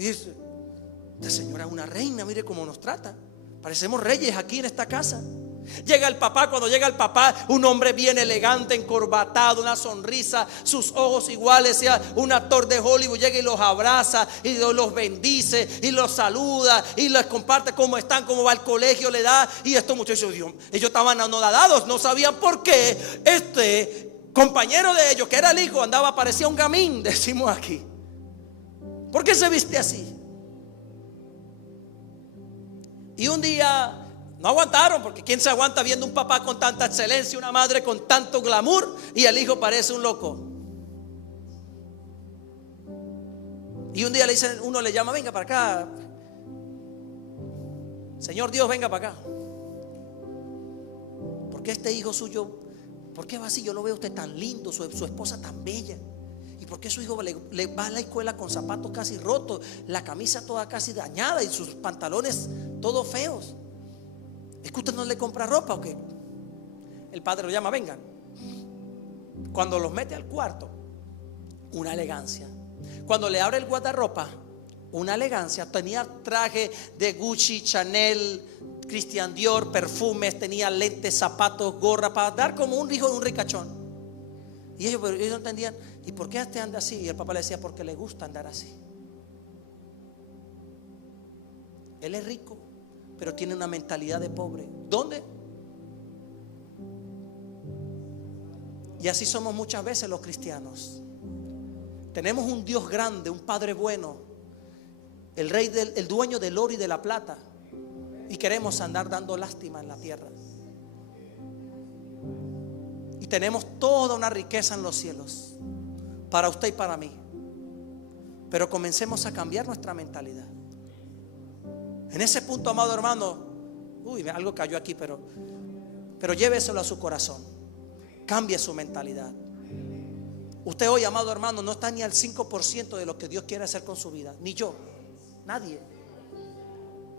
Y dice, esta señora es una reina, mire cómo nos trata. Parecemos reyes aquí en esta casa. Llega el papá, cuando llega el papá, un hombre bien elegante, encorbatado, una sonrisa, sus ojos iguales, sea un actor de Hollywood. Llega y los abraza y los bendice y los saluda y les comparte cómo están, cómo va el colegio, le da. Y estos muchachos, ellos estaban anonadados, no sabían por qué este compañero de ellos, que era el hijo, parecía un gamín, decimos aquí. ¿Por qué se viste así? Y un día no aguantaron, porque ¿quién se aguanta viendo un papá con tanta excelencia, una madre con tanto glamour, y el hijo parece un loco? Y un día uno le llama, venga para acá, Señor Dios, venga para acá. ¿Por qué este hijo suyo, por qué va así? Yo lo veo usted tan lindo, su esposa tan bella. ¿Y por qué su hijo le va a la escuela con zapatos casi rotos, la camisa toda casi dañada y sus pantalones todos feos? ¿Es que usted no le compra ropa o qué? El padre lo llama, vengan. Cuando los mete al cuarto, una elegancia. Cuando le abre el guardarropa, una elegancia. Tenía traje de Gucci, Chanel, Christian Dior, perfumes, tenía lentes, zapatos, gorra, para dar como un hijo de un ricachón. Y ellos no entendían, ¿y por qué este anda así? Y el papá le decía, porque le gusta andar así. Él es rico, pero tiene una mentalidad de pobre. ¿Dónde? Y así somos muchas veces los cristianos. Tenemos un Dios grande, un Padre bueno, el rey el dueño del oro y de la plata, y queremos andar dando lástima en la tierra. Y tenemos toda una riqueza en los cielos para usted y para mí. Pero comencemos a cambiar nuestra mentalidad. En ese punto, amado hermano, algo cayó aquí, pero lléveselo a su corazón. Cambie su mentalidad. Usted hoy, amado hermano, no está ni al 5% de lo que Dios quiere hacer con su vida. Ni yo, nadie.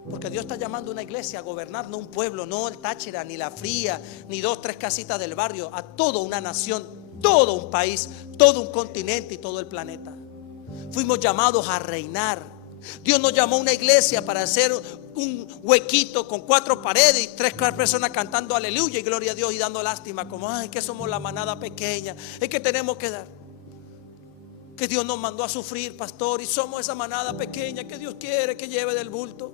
Porque Dios está llamando a una iglesia a gobernar, no un pueblo, no el Táchira, ni la Fría, ni 2, 3 casitas del barrio, a toda una nación, todo un país, todo un continente y todo el planeta. Fuimos llamados a reinar. Dios nos llamó a una iglesia para hacer un huequito con 4 paredes y 3 personas cantando aleluya y gloria a Dios y dando lástima, como que somos la manada pequeña, es que tenemos que dar, que Dios nos mandó a sufrir, pastor, y somos esa manada pequeña que Dios quiere que lleve del bulto.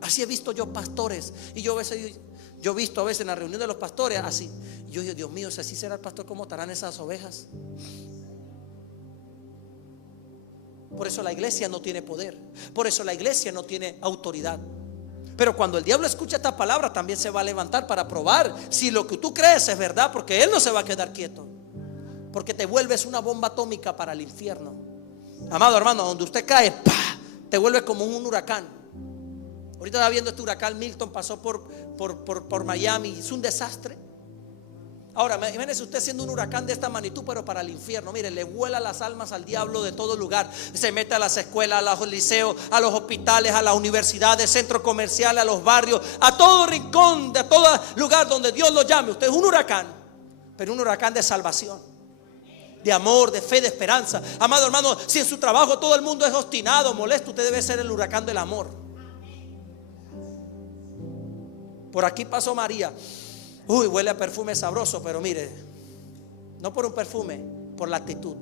Así he visto yo pastores, y yo he visto a veces en la reunión de los pastores así. Yo digo, Dios mío, si así será el pastor, ¿cómo estarán esas ovejas? Por eso la iglesia no tiene poder. Por eso la iglesia no tiene autoridad. Pero cuando el diablo escucha esta palabra, también se va a levantar para probar si lo que tú crees es verdad, porque él no se va a quedar quieto. Porque te vuelves una bomba atómica para el infierno. Amado hermano, donde usted cae, ¡pah!, te vuelve como un huracán. Ahorita está viendo este huracán Milton, pasó por Miami, es un desastre. Ahora, imagínese usted siendo un huracán de esta magnitud, pero para el infierno. Mire, le vuela las almas al diablo de todo lugar. Se mete a las escuelas, a los liceos, a los hospitales, a las universidades, centros comerciales, a los barrios, a todo rincón, de todo lugar donde Dios lo llame. Usted es un huracán, pero un huracán de salvación, de amor, de fe, de esperanza. Amado hermano, si en su trabajo todo el mundo es obstinado, molesto, usted debe ser el huracán del amor. Por aquí pasó María. Huele a perfume sabroso, pero mire, no por un perfume, por la actitud,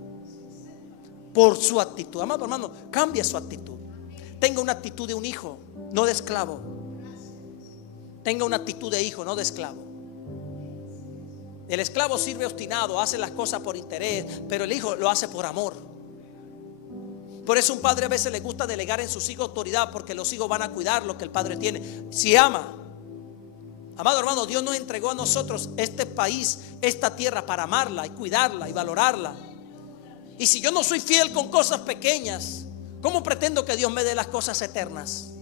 por su actitud. Amado hermano, cambie su actitud. Tenga una actitud de un hijo, no de esclavo. Tenga una actitud de hijo, no de esclavo. El esclavo sirve obstinado, hace las cosas por interés, pero el hijo lo hace por amor. Por eso un padre a veces le gusta delegar en sus hijos autoridad, porque los hijos van a cuidar lo que el padre tiene. Si ama. Amado hermano, Dios nos entregó a nosotros este país, esta tierra, para amarla y cuidarla y valorarla. Y si yo no soy fiel con cosas pequeñas, ¿cómo pretendo que Dios me dé las cosas eternas?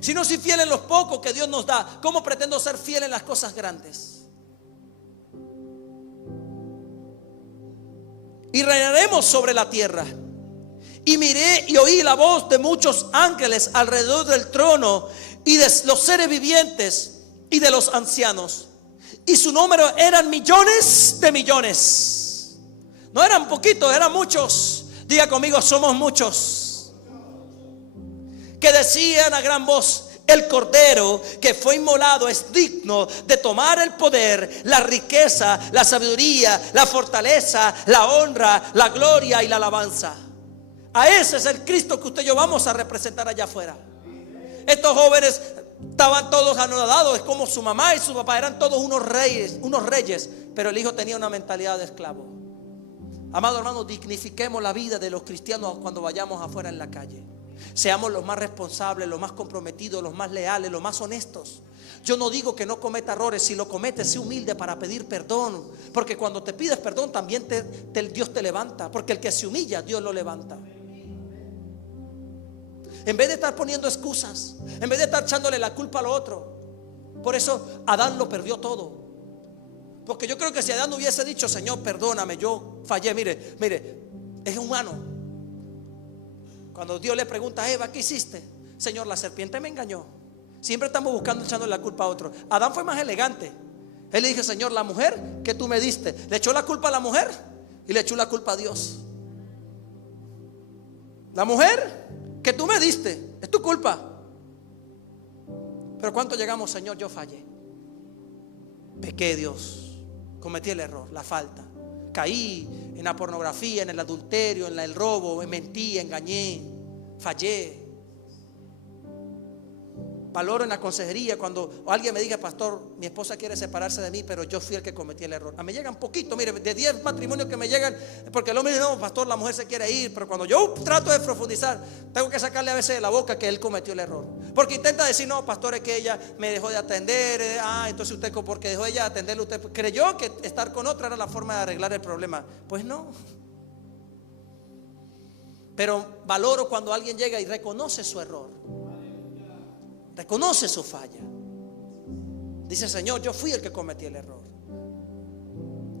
Si no soy fiel en los pocos que Dios nos da, ¿cómo pretendo ser fiel en las cosas grandes? Y reinaremos sobre la tierra. Y miré y oí la voz de muchos ángeles alrededor del trono y de los seres vivientes y de los ancianos, y su número eran millones de millones. No eran poquitos, eran muchos. Diga conmigo, somos muchos. Que decían a gran voz: el Cordero que fue inmolado es digno de tomar el poder, la riqueza, la sabiduría, la fortaleza, la honra, la gloria y la alabanza. A ese es el Cristo que usted y yo vamos a representar allá afuera. Estos jóvenes estaban todos anodados, es como su mamá y su papá eran todos unos reyes, pero el hijo tenía una mentalidad de esclavo. Amado hermano, dignifiquemos la vida de los cristianos cuando vayamos afuera en la calle. Seamos los más responsables, los más comprometidos, los más leales, los más honestos. Yo no digo que no cometa errores. Si lo cometes, sé humilde para pedir perdón, porque cuando te pides perdón también Dios te levanta, porque el que se humilla, Dios lo levanta. En vez de estar poniendo excusas, en vez de estar echándole la culpa al otro. Por eso Adán lo perdió todo. Porque yo creo que si Adán hubiese dicho: Señor, perdóname, yo fallé. Mire, es humano. Cuando Dios le pregunta a Eva: ¿qué hiciste? Señor, la serpiente me engañó. Siempre estamos buscando, echándole la culpa a otro. Adán fue más elegante. Él le dijo: Señor, la mujer que tú me diste. Le echó la culpa a la mujer y le echó la culpa a Dios. La mujer que tú me diste, es tu culpa. Pero ¿cuánto llegamos? Señor, yo fallé, pequé, Dios, cometí el error, la falta, caí en la pornografía, en el adulterio, en el robo, mentí, engañé, fallé. valoro en la consejería cuando alguien me diga: pastor, mi esposa quiere separarse de mí, pero yo fui el que cometí el error. A mí me llegan poquito, mire, de 10 matrimonios que me llegan, porque el hombre dice: no, pastor, la mujer se quiere ir. Pero cuando yo trato de profundizar, tengo que sacarle a veces de la boca que él cometió el error, porque intenta decir: no, pastor, es que ella me dejó de atender. Entonces usted, porque dejó ella de atenderle, usted creyó que estar con otra era la forma de arreglar el problema. Pues no. Pero valoro cuando alguien llega y reconoce su error, reconoce su falla. Dice: Señor, yo fui el que cometí el error.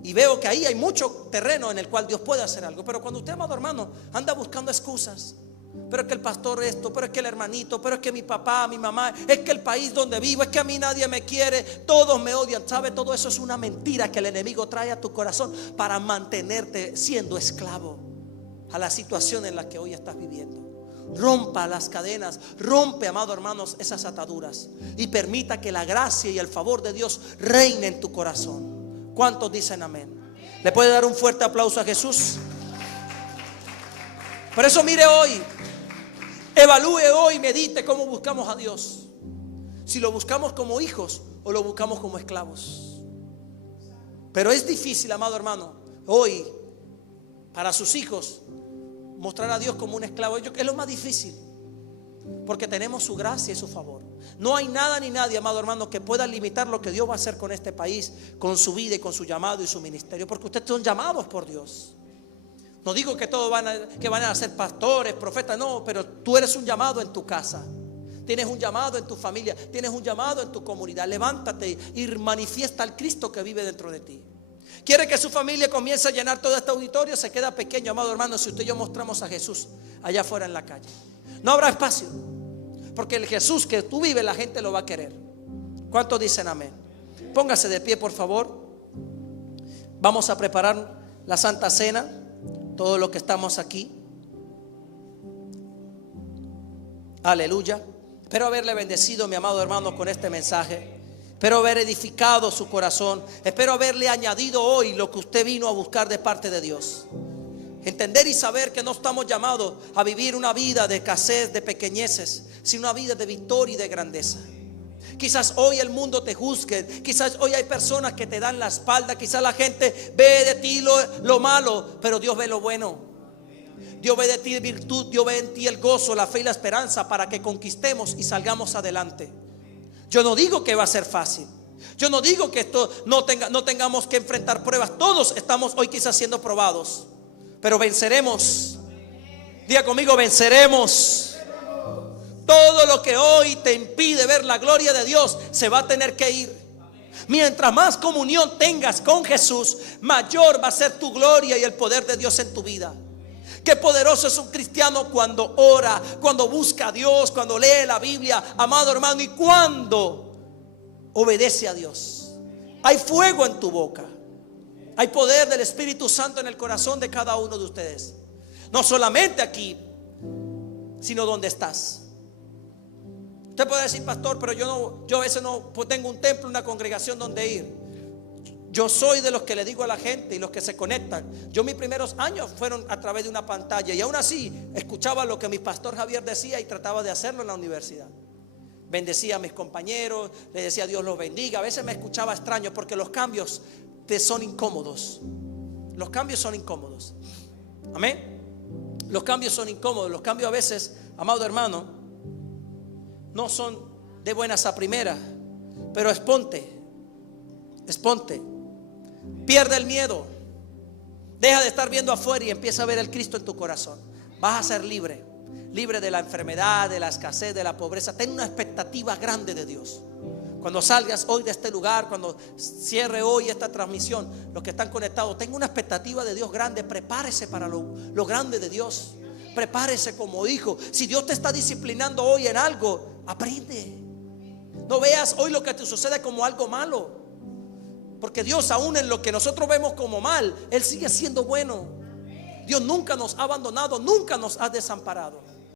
Y veo que ahí hay mucho terreno en el cual Dios puede hacer algo. Pero cuando usted, amado hermano, anda buscando excusas: pero es que el pastor esto, pero es que el hermanito, pero es que mi papá, mi mamá, es que el país donde vivo, es que a mí nadie me quiere, todos me odian. ¿Sabe? Todo eso es una mentira que el enemigo trae a tu corazón para mantenerte siendo esclavo a la situación en la que hoy estás viviendo. Rompa las cadenas, rompe, amado hermanos, esas ataduras y permita que la gracia y el favor de Dios reine en tu corazón. ¿Cuántos dicen amén? ¿Le puede dar un fuerte aplauso a Jesús? Por eso, mire, hoy evalúe, hoy medite cómo buscamos a Dios. Si lo buscamos como hijos o lo buscamos como esclavos. Pero es difícil, amado hermano, hoy para sus hijos mostrar a Dios como un esclavo. Es lo más difícil, porque tenemos su gracia y su favor. No hay nada ni nadie, amado hermano, que pueda limitar lo que Dios va a hacer con este país, con su vida y con su llamado y su ministerio, porque ustedes son llamados por Dios. No digo que todos van a ser pastores, profetas, no, pero tú eres un llamado en tu casa. Tienes un llamado en tu familia, tienes un llamado en tu comunidad. Levántate y manifiesta al Cristo que vive dentro de ti. Quiere que su familia comience a llenar todo este auditorio, se queda pequeño, amado hermano, si usted y yo mostramos a Jesús allá afuera en la calle. No habrá espacio, porque el Jesús que tú vives, la gente lo va a querer. ¿Cuántos dicen amén? Póngase de pie, por favor. Vamos a preparar la Santa Cena, todos los que estamos aquí. Aleluya. Espero haberle bendecido, mi amado hermano, con este mensaje. Espero haber edificado su corazón. Espero haberle añadido hoy lo que usted vino a buscar de parte de Dios. Entender y saber que no estamos llamados a vivir una vida de escasez, de pequeñeces, sino una vida de victoria y de grandeza. Quizás hoy el mundo te juzgue, quizás hoy hay personas que te dan la espalda, quizás la gente ve de ti lo malo, pero Dios ve lo bueno. Dios ve de ti virtud, Dios ve en ti el gozo, la fe y la esperanza para que conquistemos y salgamos adelante. Yo no digo que va a ser fácil. Yo no digo que esto no tengamos que enfrentar pruebas. Todos estamos hoy quizás siendo probados, pero venceremos. Diga conmigo: venceremos. Todo lo que hoy te impide ver la gloria de Dios se va a tener que ir. Mientras más comunión tengas con Jesús, mayor va a ser tu gloria y el poder de Dios en tu vida. Qué poderoso es un cristiano cuando ora, cuando busca a Dios, cuando lee la Biblia, amado hermano, y cuando obedece a Dios. Hay fuego en tu boca. Hay poder del Espíritu Santo en el corazón de cada uno de ustedes. No solamente aquí, sino donde estás. Usted puede decir: pastor, pero yo a veces no tengo un templo, una congregación donde ir. Yo soy de los que le digo a la gente y los que se conectan. Yo mis primeros años fueron a través de una pantalla, y aún así escuchaba lo que mi pastor Javier decía y trataba de hacerlo en la universidad. Bendecía a mis compañeros, les decía: Dios los bendiga. A veces me escuchaba extraño, porque los cambios te son incómodos. Los cambios son incómodos. Amén. Los cambios son incómodos. Los cambios a veces, amado hermano, no son de buenas a primeras, pero exponte. Pierde el miedo. Deja de estar viendo afuera y empieza a ver el Cristo en tu corazón. Vas a ser libre. Libre de la enfermedad, de la escasez, de la pobreza. Ten una expectativa grande de Dios. Cuando salgas hoy de este lugar, cuando cierre hoy esta transmisión, los que están conectados, tenga una expectativa de Dios grande. Prepárese para lo grande de Dios. Prepárese como hijo. Si Dios te está disciplinando hoy en algo, aprende. No veas hoy lo que te sucede como algo malo, porque Dios, aún en lo que nosotros vemos como mal, Él sigue siendo bueno. Dios nunca nos ha abandonado, nunca nos ha desamparado.